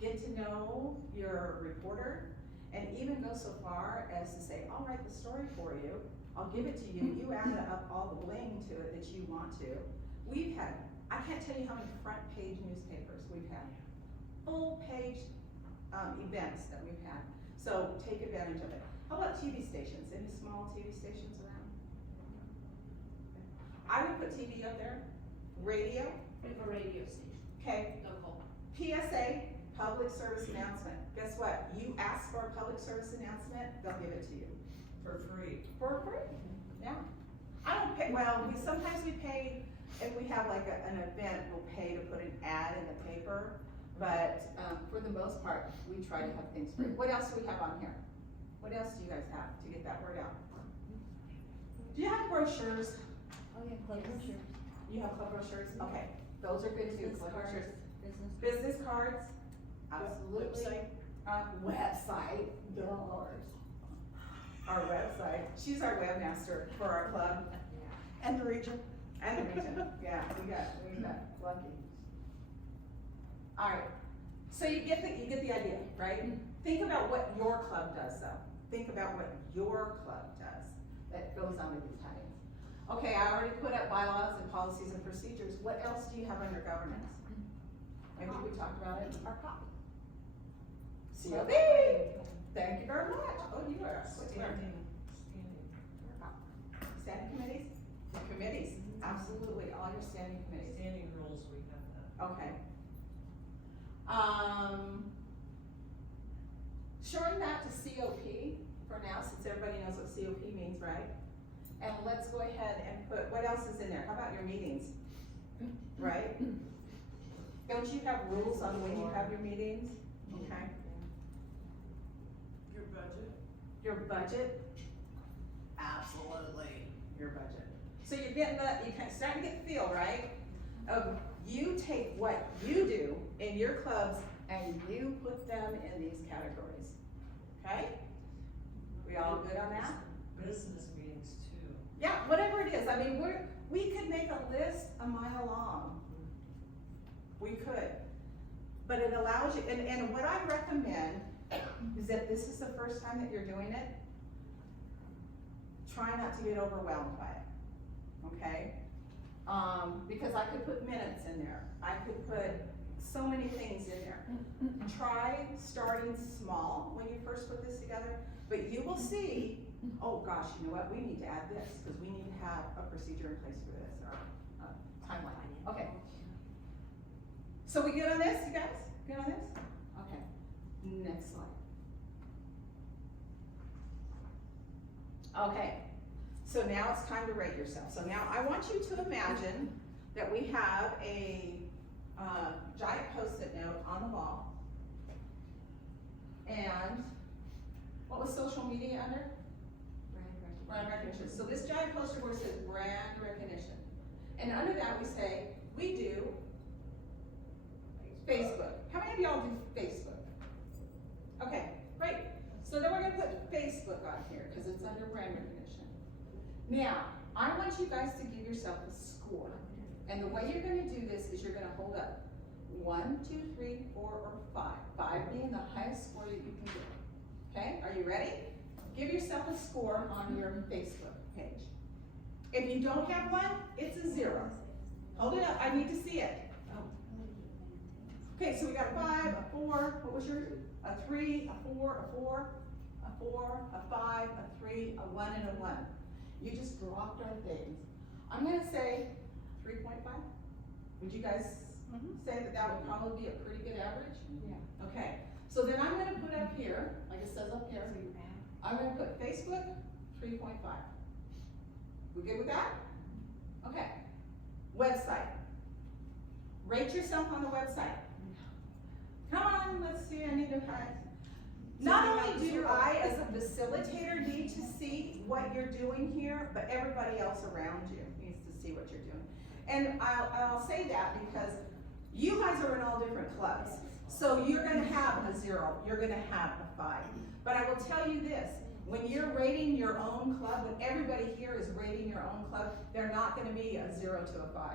Get to know your reporter, and even go so far as to say, I'll write the story for you, I'll give it to you, you add up all the bling to it that you want to. We've had, I can't tell you how many front page newspapers we've had, full page events that we've had. So take advantage of it. How about TV stations? Any small TV stations around? I would put TV up there, radio, We have a radio station, okay, local. PSA, public service announcement. Guess what? You ask for a public service announcement, they'll give it to you. For free. For free, yeah. I don't pay, well, sometimes we pay, if we have like an event, we'll pay to put an ad in the paper, but, for the most part, we try to have things free. What else do we have on here? What else do you guys have to get that word out? Do you have brochures? Oh, yeah, club brochures. You have club brochures? Okay, those are good too, Business club cards, brochures. business. Business cards, absolutely. Website. Website, yours. Our website, she's our webmaster for our club. And the region. And the region, yeah, we got lucky. Alright, so you get the idea, right? Think about what your club does though. Think about what your club does that goes on with these headings. Okay, I already put up bylaws and policies and procedures. What else do you have under governance? Maybe we talked about it. Our copy. COB, thank you very much. Oh, you are a quick learner. Standing committees? The committees, absolutely, all your standing committees. Standing rules, we have that. Okay, Shorten that to COP for now, since everybody knows what COP means, right? And let's go ahead and put, what else is in there? How about your meetings? Right? Don't you have rules on when you have your meetings? Okay. Your budget. Your budget? Absolutely, your budget. So you're getting you kind of starting to get the feel, right? Of you take what you do in your clubs and you put them in these categories. Okay? We all good on that? Business meetings too. Yeah, whatever it is. I mean, we could make a list a mile long. We could. But it allows you, and what I recommend is that this is the first time that you're doing it, try not to get overwhelmed by it, okay? Because I could put minutes in there. I could put so many things in there. Try starting small when you first put this together, but you will see, oh gosh, you know what, we need to add this, because we need to have a procedure in place for this, or a timeline. Okay. So we good on this, you guys? Good on this? Okay. Next slide. Okay. So now it's time to rate yourself. So now I want you to imagine that we have a giant Post-it note on the wall. And what was social media under? Brand recognition. So this giant poster board says brand recognition. And under that we say, we do Facebook. How many of y'all do Facebook? Okay, great. So then we're gonna put Facebook on here because it's under brand recognition. Now, I want you guys to give yourself a score. And the way you're gonna do this is you're gonna hold up 1, 2, 3, 4, or 5. 5 being the highest score that you can get. Okay, are you ready? Give yourself a score on your Facebook page. If you don't have one, it's a 0. Hold it up, I need to see it. Okay, so we got a 5, a 4, what was yours? A 3, a 4, a 4, a 4, a 5, a 3, a 1, and a 1. You just dropped our things. I'm gonna say 3.5. Would you guys say that that would probably be a pretty good average? Yeah. Okay, so then I'm gonna put up here, like it says up here, I'm gonna put Facebook, 3.5. We good with that? Okay. Website. Rate yourself on the website. Come on, let's see, I need to hide. Not only do I, as a facilitator, need to see what you're doing here, but everybody else around you needs to see what you're doing. And I'll say that because you guys are in all different clubs. So you're gonna have a 0, you're gonna have a 5. But I will tell you this, when you're rating your own club, when everybody here is rating your own club, they're not gonna be a 0 to a 5.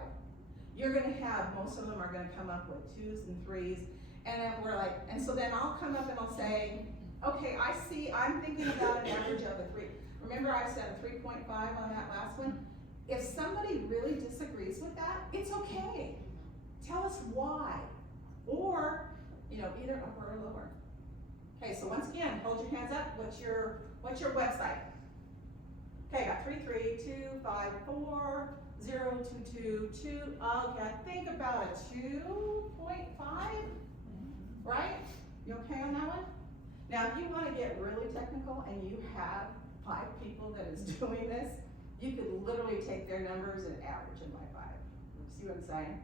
You're gonna have, most of them are gonna come up with 2s and 3s, and then we're like, and so then I'll come up and I'll say, okay, I see, I'm thinking about an average of a 3. Remember I said a 3.5 on that last one? If somebody really disagrees with that, it's okay. Tell us why. Or, you know, either upper or lower. Okay, so once again, hold your hands up. What's your website? Okay, got 3, 3, 2, 5, 4, 0, 2, 2, 2. Okay, think about a 2.5, right? You okay on that one? Now, if you want to get really technical and you have 5 people that is doing this, you could literally take their numbers and average them by 5. See what I'm saying?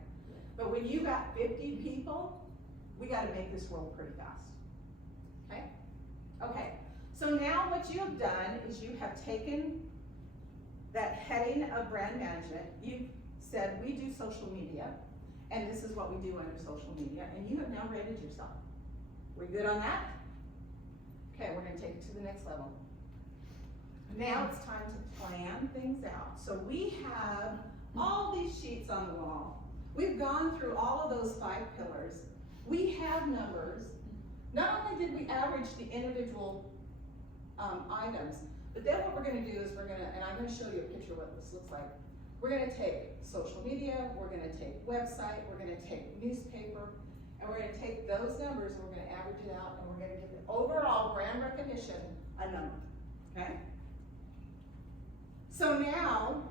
But when you got 50 people, we got to make this roll pretty fast. Okay? Okay. So now what you have done is you have taken that heading of brand management. You've said we do social media, and this is what we do under social media, and you have now rated yourself. We good on that? Okay, we're going to take it to the next level. Now it's time to plan things out. So we have all these sheets on the wall. We've gone through all of those 5 pillars. We have numbers. Not only did we average the individual items, but then what we're going to do is we're going to, and I'm going to show you a picture of what this looks like. We're going to take social media, we're going to take website, we're going to take newspaper, and we're going to take those numbers and we're going to average it out, and we're going to give the overall brand recognition a number. Okay? So now,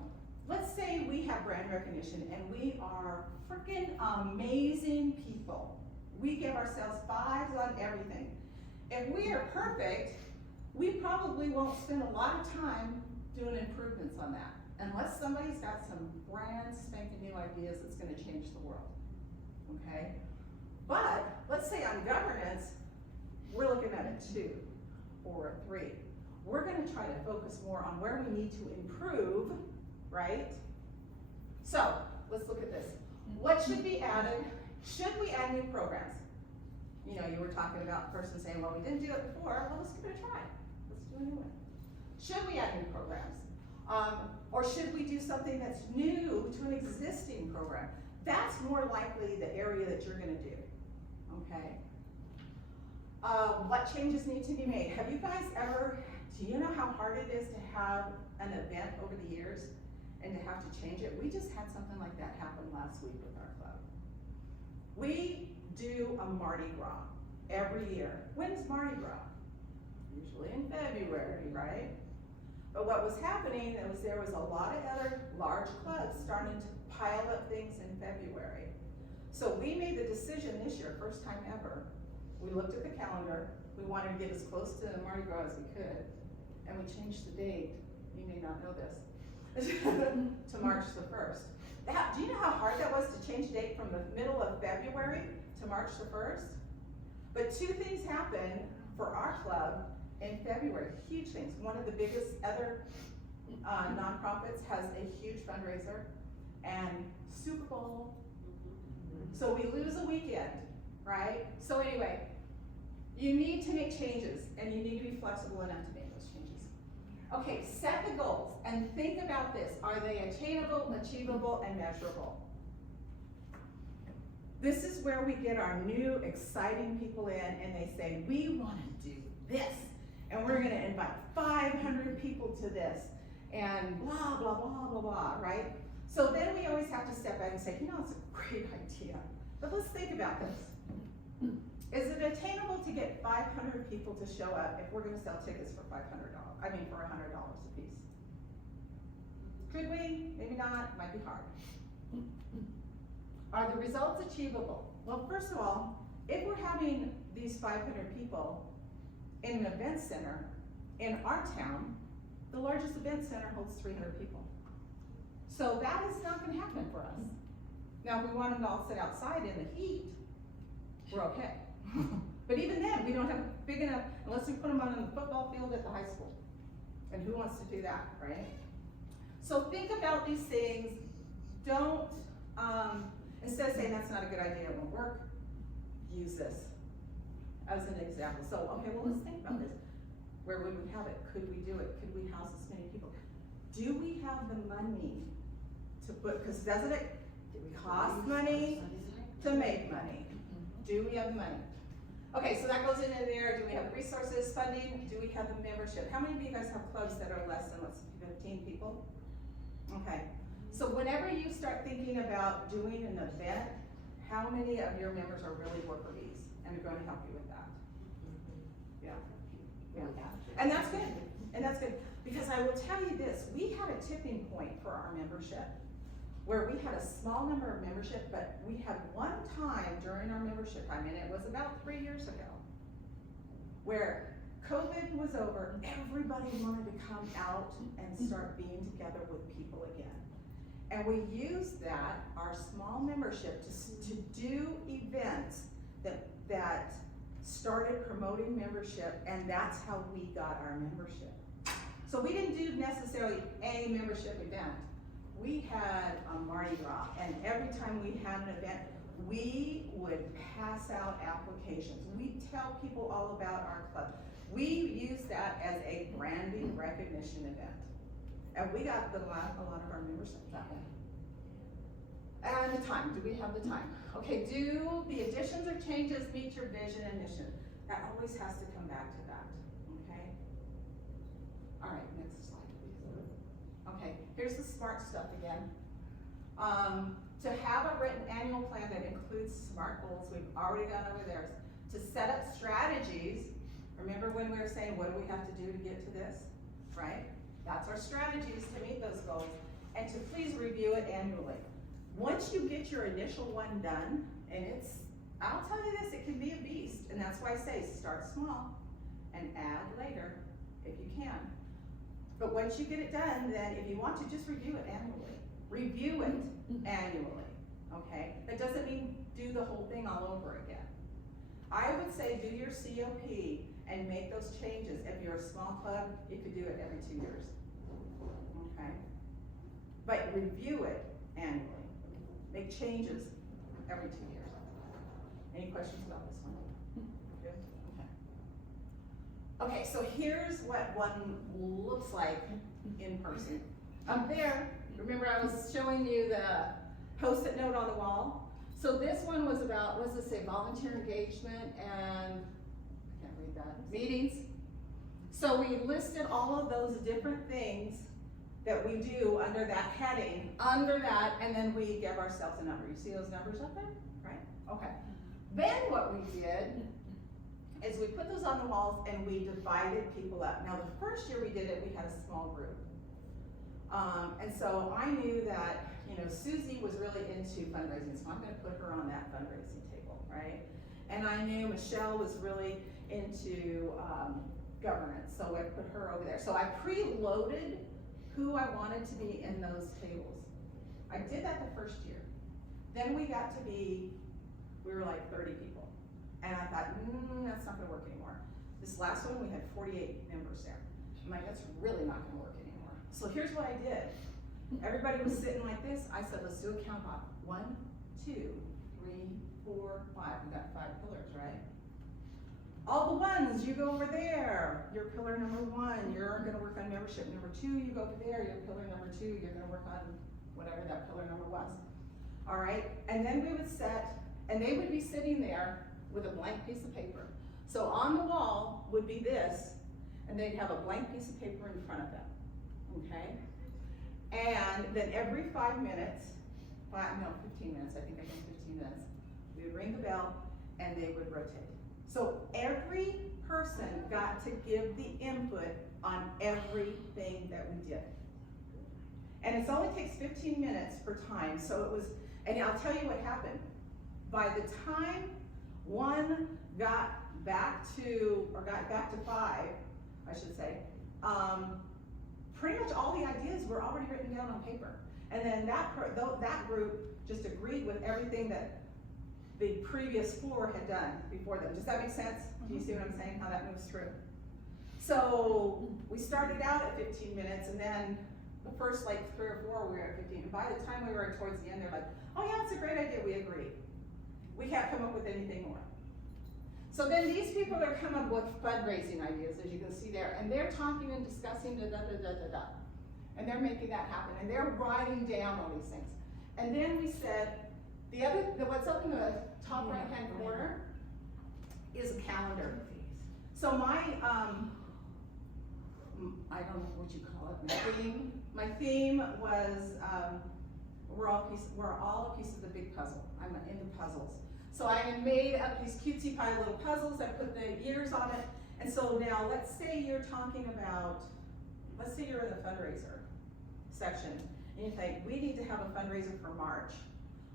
let's say we have brand recognition and we are freaking amazing people. We give ourselves 5s on everything. If we are perfect, we probably won't spend a lot of time doing improvements on that, unless somebody's got some brand spanking new ideas that's gonna change the world, okay? But, let's say on governance, we're looking at a 2 or a 3. We're gonna try to focus more on where we need to improve, right? So, let's look at this. What should be added? Should we add new programs? You know, you were talking about the person saying, well, we didn't do it before, well, let's give it a try. Let's do a new one. Should we add new programs? Or should we do something that's new to an existing program? That's more likely the area that you're gonna do, okay? What changes need to be made? Have you guys ever, do you know how hard it is to have an event over the years and to have to change it? We just had something like that happen last week with our club. We do a Mardi Gras every year. When's Mardi Gras? Usually in February, right? But what was happening was there was a lot of other large clubs starting to pile up things in February. So we made the decision this year, first time ever, we looked at the calendar, we wanted to get as close to Mardi Gras as we could, and we changed the date, you may not know this, to March the 1st. Do you know how hard that was to change the date from the middle of February to March the 1st? But 2 things happened for our club in February, huge things. One of the biggest other nonprofits has a huge fundraiser and Super Bowl. So we lose a weekend, right? So anyway, you need to make changes and you need to be flexible enough to make those changes. Okay, set the goals and think about this. Are they attainable, achievable, and measurable? This is where we get our new exciting people in and they say, we want to do this. And we're gonna invite 500 people to this and blah, blah, blah, blah, blah, right? So then we always have to step back and say, you know, it's a great idea, but let's think about this. Is it attainable to get 500 people to show up if we're gonna sell tickets for $500, for $100 a piece? Could we? Maybe not, might be hard. Are the results achievable? Well, first of all, if we're having these 500 people in an event center in our town, the largest event center holds 300 people. So that is not gonna happen for us. Now, if we want them to all sit outside in the heat, we're okay. But even then, we don't have big enough, unless we put them on the football field at the high school. And who wants to do that, right? So think about these things. Don't, instead of saying that's not a good idea, it won't work, use this as an example. So, okay, well, let's think about this. Where would we have it? Could we do it? Could we house this many people? Do we have the money to put, because doesn't it cost money to make money? Do we have the money? Okay, so that goes into there. Do we have the resources, funding? Do we have the membership? How many of you guys have clubs that are less than, let's see, 15 people? Okay, so whenever you start thinking about doing an event, how many of your members are really worker bees and are going to help you with that? Yeah. And that's good, and that's good. Because I will tell you this, we had a tipping point for our membership where we had a small number of membership, but we had one time during our membership time, and it was about 3 years ago, where COVID was over, everybody wanted to come out and start being together with people again. And we used that, our small membership, to do events that started promoting membership, and that's how we got our membership. So we didn't do necessarily a membership event. We had a Mardi Gras, and every time we had an event, we would pass out applications. We'd tell people all about our club. We used that as a branding recognition event. And we got a lot of our membership that way. And the time, do we have the time? Okay, do the additions or changes meet your vision and mission? That always has to come back to that, okay? All right, next slide, please. Okay, here's the SMART stuff again. To have a written annual plan that includes SMART goals, we've already gone over there. To set up strategies, remember when we were saying, what do we have to do to get to this, right? That's our strategies to meet those goals. And to please review it annually. Once you get your initial one done, and it's I'll tell you this, it can be a beast, and that's why I say start small and add later if you can. But once you get it done, then if you want to, just review it annually. Review it annually, okay? That doesn't mean do the whole thing all over again. I would say do your COP and make those changes. If you're a small club, you could do it every 2 years, okay? But review it annually. Make changes every 2 years. Any questions about this one? Good? Okay. Okay, so here's what one looks like in person. Up there, remember I was showing you the Post-it note on the wall? So this one was about, what does it say, volunteer engagement and, I can't read that, meetings. So we listed all of those different things that we do under that heading, under that, and then we give ourselves a number. You see those numbers up there, right? Okay. Then what we did is we put those on the walls and we divided people up. Now the first year we did it, we had a small group. And so I knew that, you know, Susie was really into fundraising, so I'm gonna put her on that fundraising table, right? And I knew Michelle was really into governance, so I put her over there. So I preloaded who I wanted to be in those tables. I did that the first year. Then we got to be, we were like 30 people. And I thought, that's not gonna work anymore. This last one, we had 48 members there. I'm like, that's really not gonna work anymore. So here's what I did. Everybody was sitting like this. I said, let's do a count off. 1, 2, 3, 4, 5. We got 5 pillars, right? All the ones, you go over there. Your pillar number 1, you're gonna work on membership. Number 2, you go over there. Your pillar number 2, you're gonna work on whatever that pillar number was. All right, and then we would set, and they would be sitting there with a blank piece of paper. So on the wall would be this, and they'd have a blank piece of paper in front of them, okay? And then every 5 minutes, 15 minutes, I think I think 15 minutes, we would ring the bell and they would rotate. So every person got to give the input on everything that we did. And it only takes 15 minutes per time, so it was, and I'll tell you what happened. By the time one got back to 5, I should say, pretty much all the ideas were already written down on paper. And then that group just agreed with everything that the previous 4 had done before them. Does that make sense? Do you see what I'm saying, how that moves through? So we started out at 15 minutes, and then the first like 3 or 4 we were at 15. And by the time we were towards the end, they're like, oh yeah, it's a great idea, we agree. We can't come up with anything more. So then these people are coming up with fundraising ideas, as you can see there, and they're talking and discussing da-da-da-da-da-da. And they're making that happen, and they're writing down all these things. And then we said, what's up in the top right-hand corner is a calendar. So my, I don't know what you call it, my theme was, we're all a piece of the big puzzle. I'm into puzzles. So I made up these cutesy pie little puzzles. I put the years on it. And so now let's say you're talking about, let's say you're in the fundraiser section and you think, we need to have a fundraiser for March.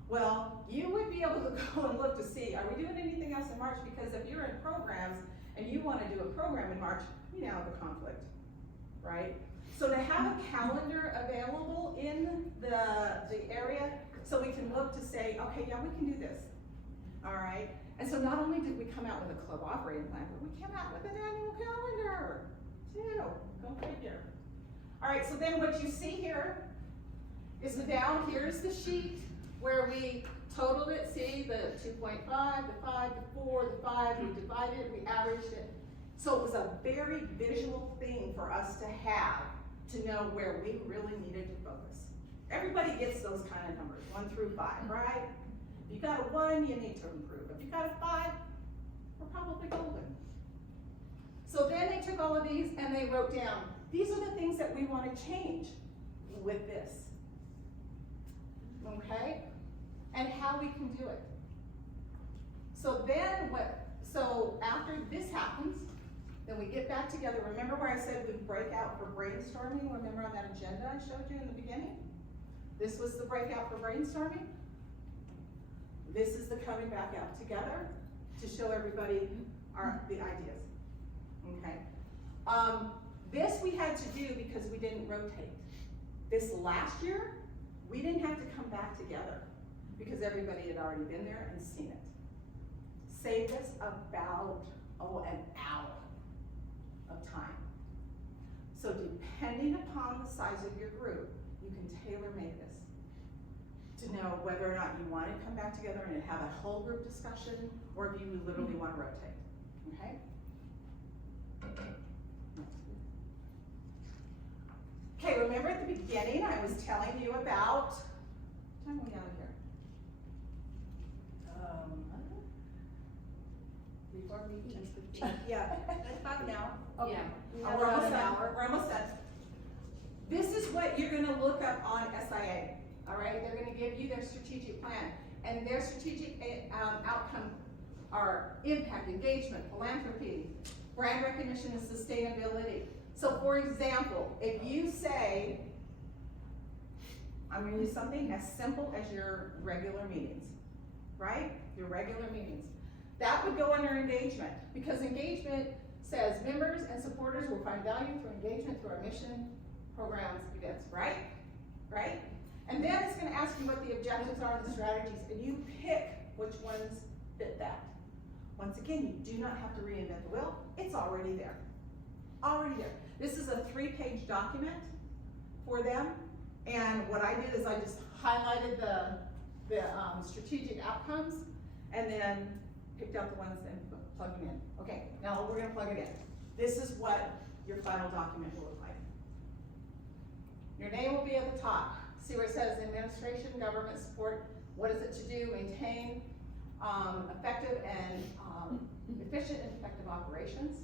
Well, you would be able to go and look to see, are we doing anything else in March? Because if you're in programs and you want to do a program in March, you now have a conflict, right? So to have a calendar available in the area so we can look to say, okay, yeah, we can do this. All right, and so not only did we come out with a club operating plan, but we came out with an annual calendar, too. Go figure. All right, so then what you see here is here's the sheet where we totaled it, see the 2.5, the 5, the 4, the 5, we divided it, we averaged it. So it was a very visual thing for us to have to know where we really needed to focus. Everybody gets those kind of numbers, 1 through 5, right? If you got a 1, you need to improve. If you got a 5, we're probably golden. So then they took all of these and they wrote down, these are the things that we want to change with this. Okay? And how we can do it. So then so after this happens, then we get back together. Remember where I said we break out for brainstorming? Remember on that agenda I showed you in the beginning? This was the breakout for brainstorming. This is the coming back out together to show everybody the ideas, okay? This we had to do because we didn't rotate. This last year, we didn't have to come back together because everybody had already been there and seen it. Saved us about, an hour of time. So depending upon the size of your group, you can tailor-make this to know whether or not you want to come back together and have a whole group discussion, or if you literally want to rotate, okay? Okay, remember at the beginning, I was telling you about, what time are we out of here? Before meeting. Yeah, that's about now. Okay. Yeah. We have We're about almost an done. hour. We're almost done. This is what you're gonna look up on SIA, all right? They're gonna give you their strategic plan, and their strategic outcome are impact, engagement, philanthropy, brand recognition, and sustainability. So for example, if you say, I'm gonna use something as simple as your regular meetings, right? Your regular meetings. That would go under engagement, because engagement says members and supporters will find value through engagement through our mission, programs, events, right? Right? And then it's gonna ask you what the objectives are and the strategies, and you pick which ones fit that. Once again, you do not have to reinvent the wheel, it's already there. Already there. This is a 3-page document for them, and what I did is I just highlighted the strategic outcomes, and then picked out the ones and plugged them in. Okay, now we're gonna plug it in. This is what your final document will look like. Your name will be at the top. See where it says administration, government support, what is it to do, maintain effective and efficient and effective operations.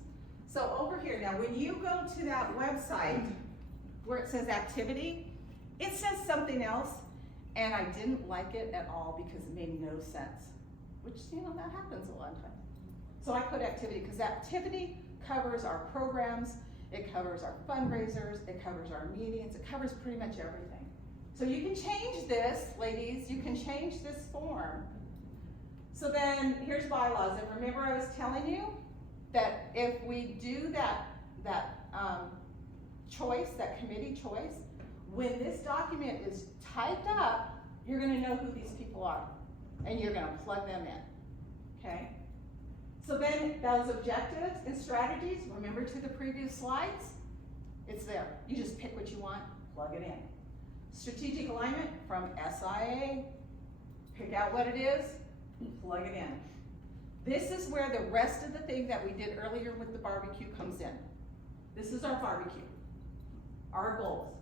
So over here, now when you go to that website where it says activity, it says something else, and I didn't like it at all because it made no sense. Which, that happens a lot of times. So I put activity, because activity covers our programs, it covers our fundraisers, it covers our meetings, it covers pretty much everything. So you can change this, ladies, you can change this form. So then, here's bylaws, and remember I was telling you that if we do that choice, that committee choice, when this document is typed up, you're gonna know who these people are, and you're gonna plug them in, okay? So then, those objectives and strategies, remember to the previous slides, it's there. You just pick what you want, plug it in. Strategic alignment from SIA, pick out what it is, plug it in. This is where the rest of the thing that we did earlier with the barbecue comes in. This is our barbecue, our goals.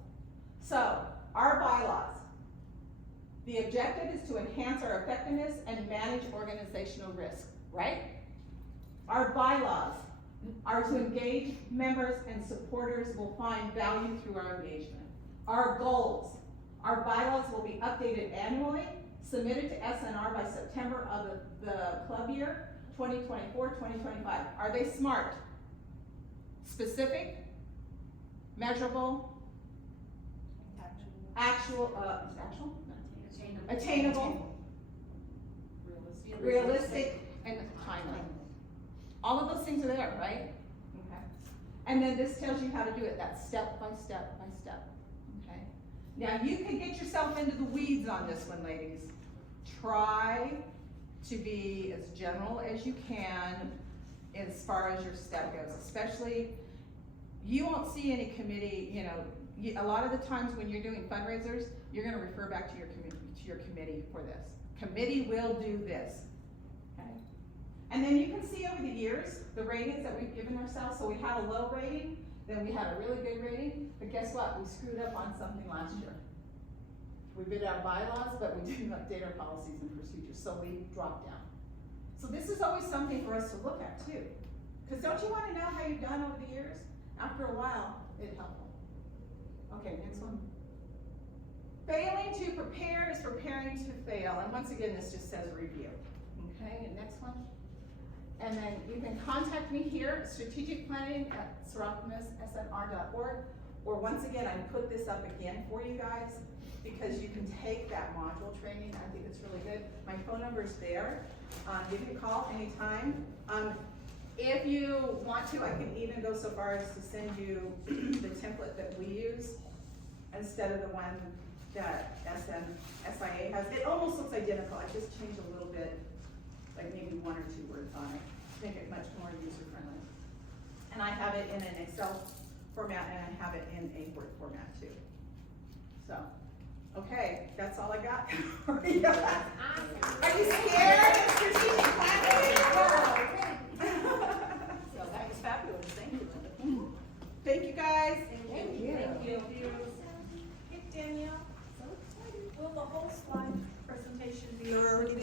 So, our bylaws. The objective is to enhance our effectiveness and manage organizational risk, right? Our bylaws are to engage members and supporters will find value through our engagement. Our goals. Our bylaws will be updated annually, submitted to SNR by September of the club year, 2024-2025. Are they smart? Specific? Measurable? Actual? Attainable? Realistic? And timely. All of those things are there, right? Okay. And then this tells you how to do it, that step by step by step. Okay. Now you can get yourself into the weeds on this one, ladies. Try to be as general as you can as far as your step goes, especially, you won't see any committee, a lot of the times when you're doing fundraisers, you're gonna refer back to your committee for this. Committee will do this, okay? And then you can see over the years, the ratings that we've given ourselves. So we had a low rating, then we had a really good rating, but guess what? We screwed up on something last year. We did our bylaws, but we didn't update our policies and procedures, so we dropped down. So this is always something for us to look at too. Because don't you wanna know how you've done over the years? After a while, it's helpful. Okay, next one. Failing to prepare is preparing to fail. And once again, this just says review. Okay, and next one. And then you can contact me here, strategic planning at soroptimist.snr.org, or once again, I put this up again for you guys, because you can take that module training, I think it's really good. My phone number's there, give me a call anytime. If you want to, I can even go so far as to send you the template that we use instead of the one that SIA has. It almost looks identical, I just changed a little bit, like maybe 1 or 2 words on it, to make it much more user friendly. And I have it in an Excel format and I have it in a Word format too. So, okay, that's all I got for you. Are you scared of strategic planning? So that was fabulous, thank you, Linda. Thank you guys. Thank you. Hey Danielle, will the whole slide presentation be? You're already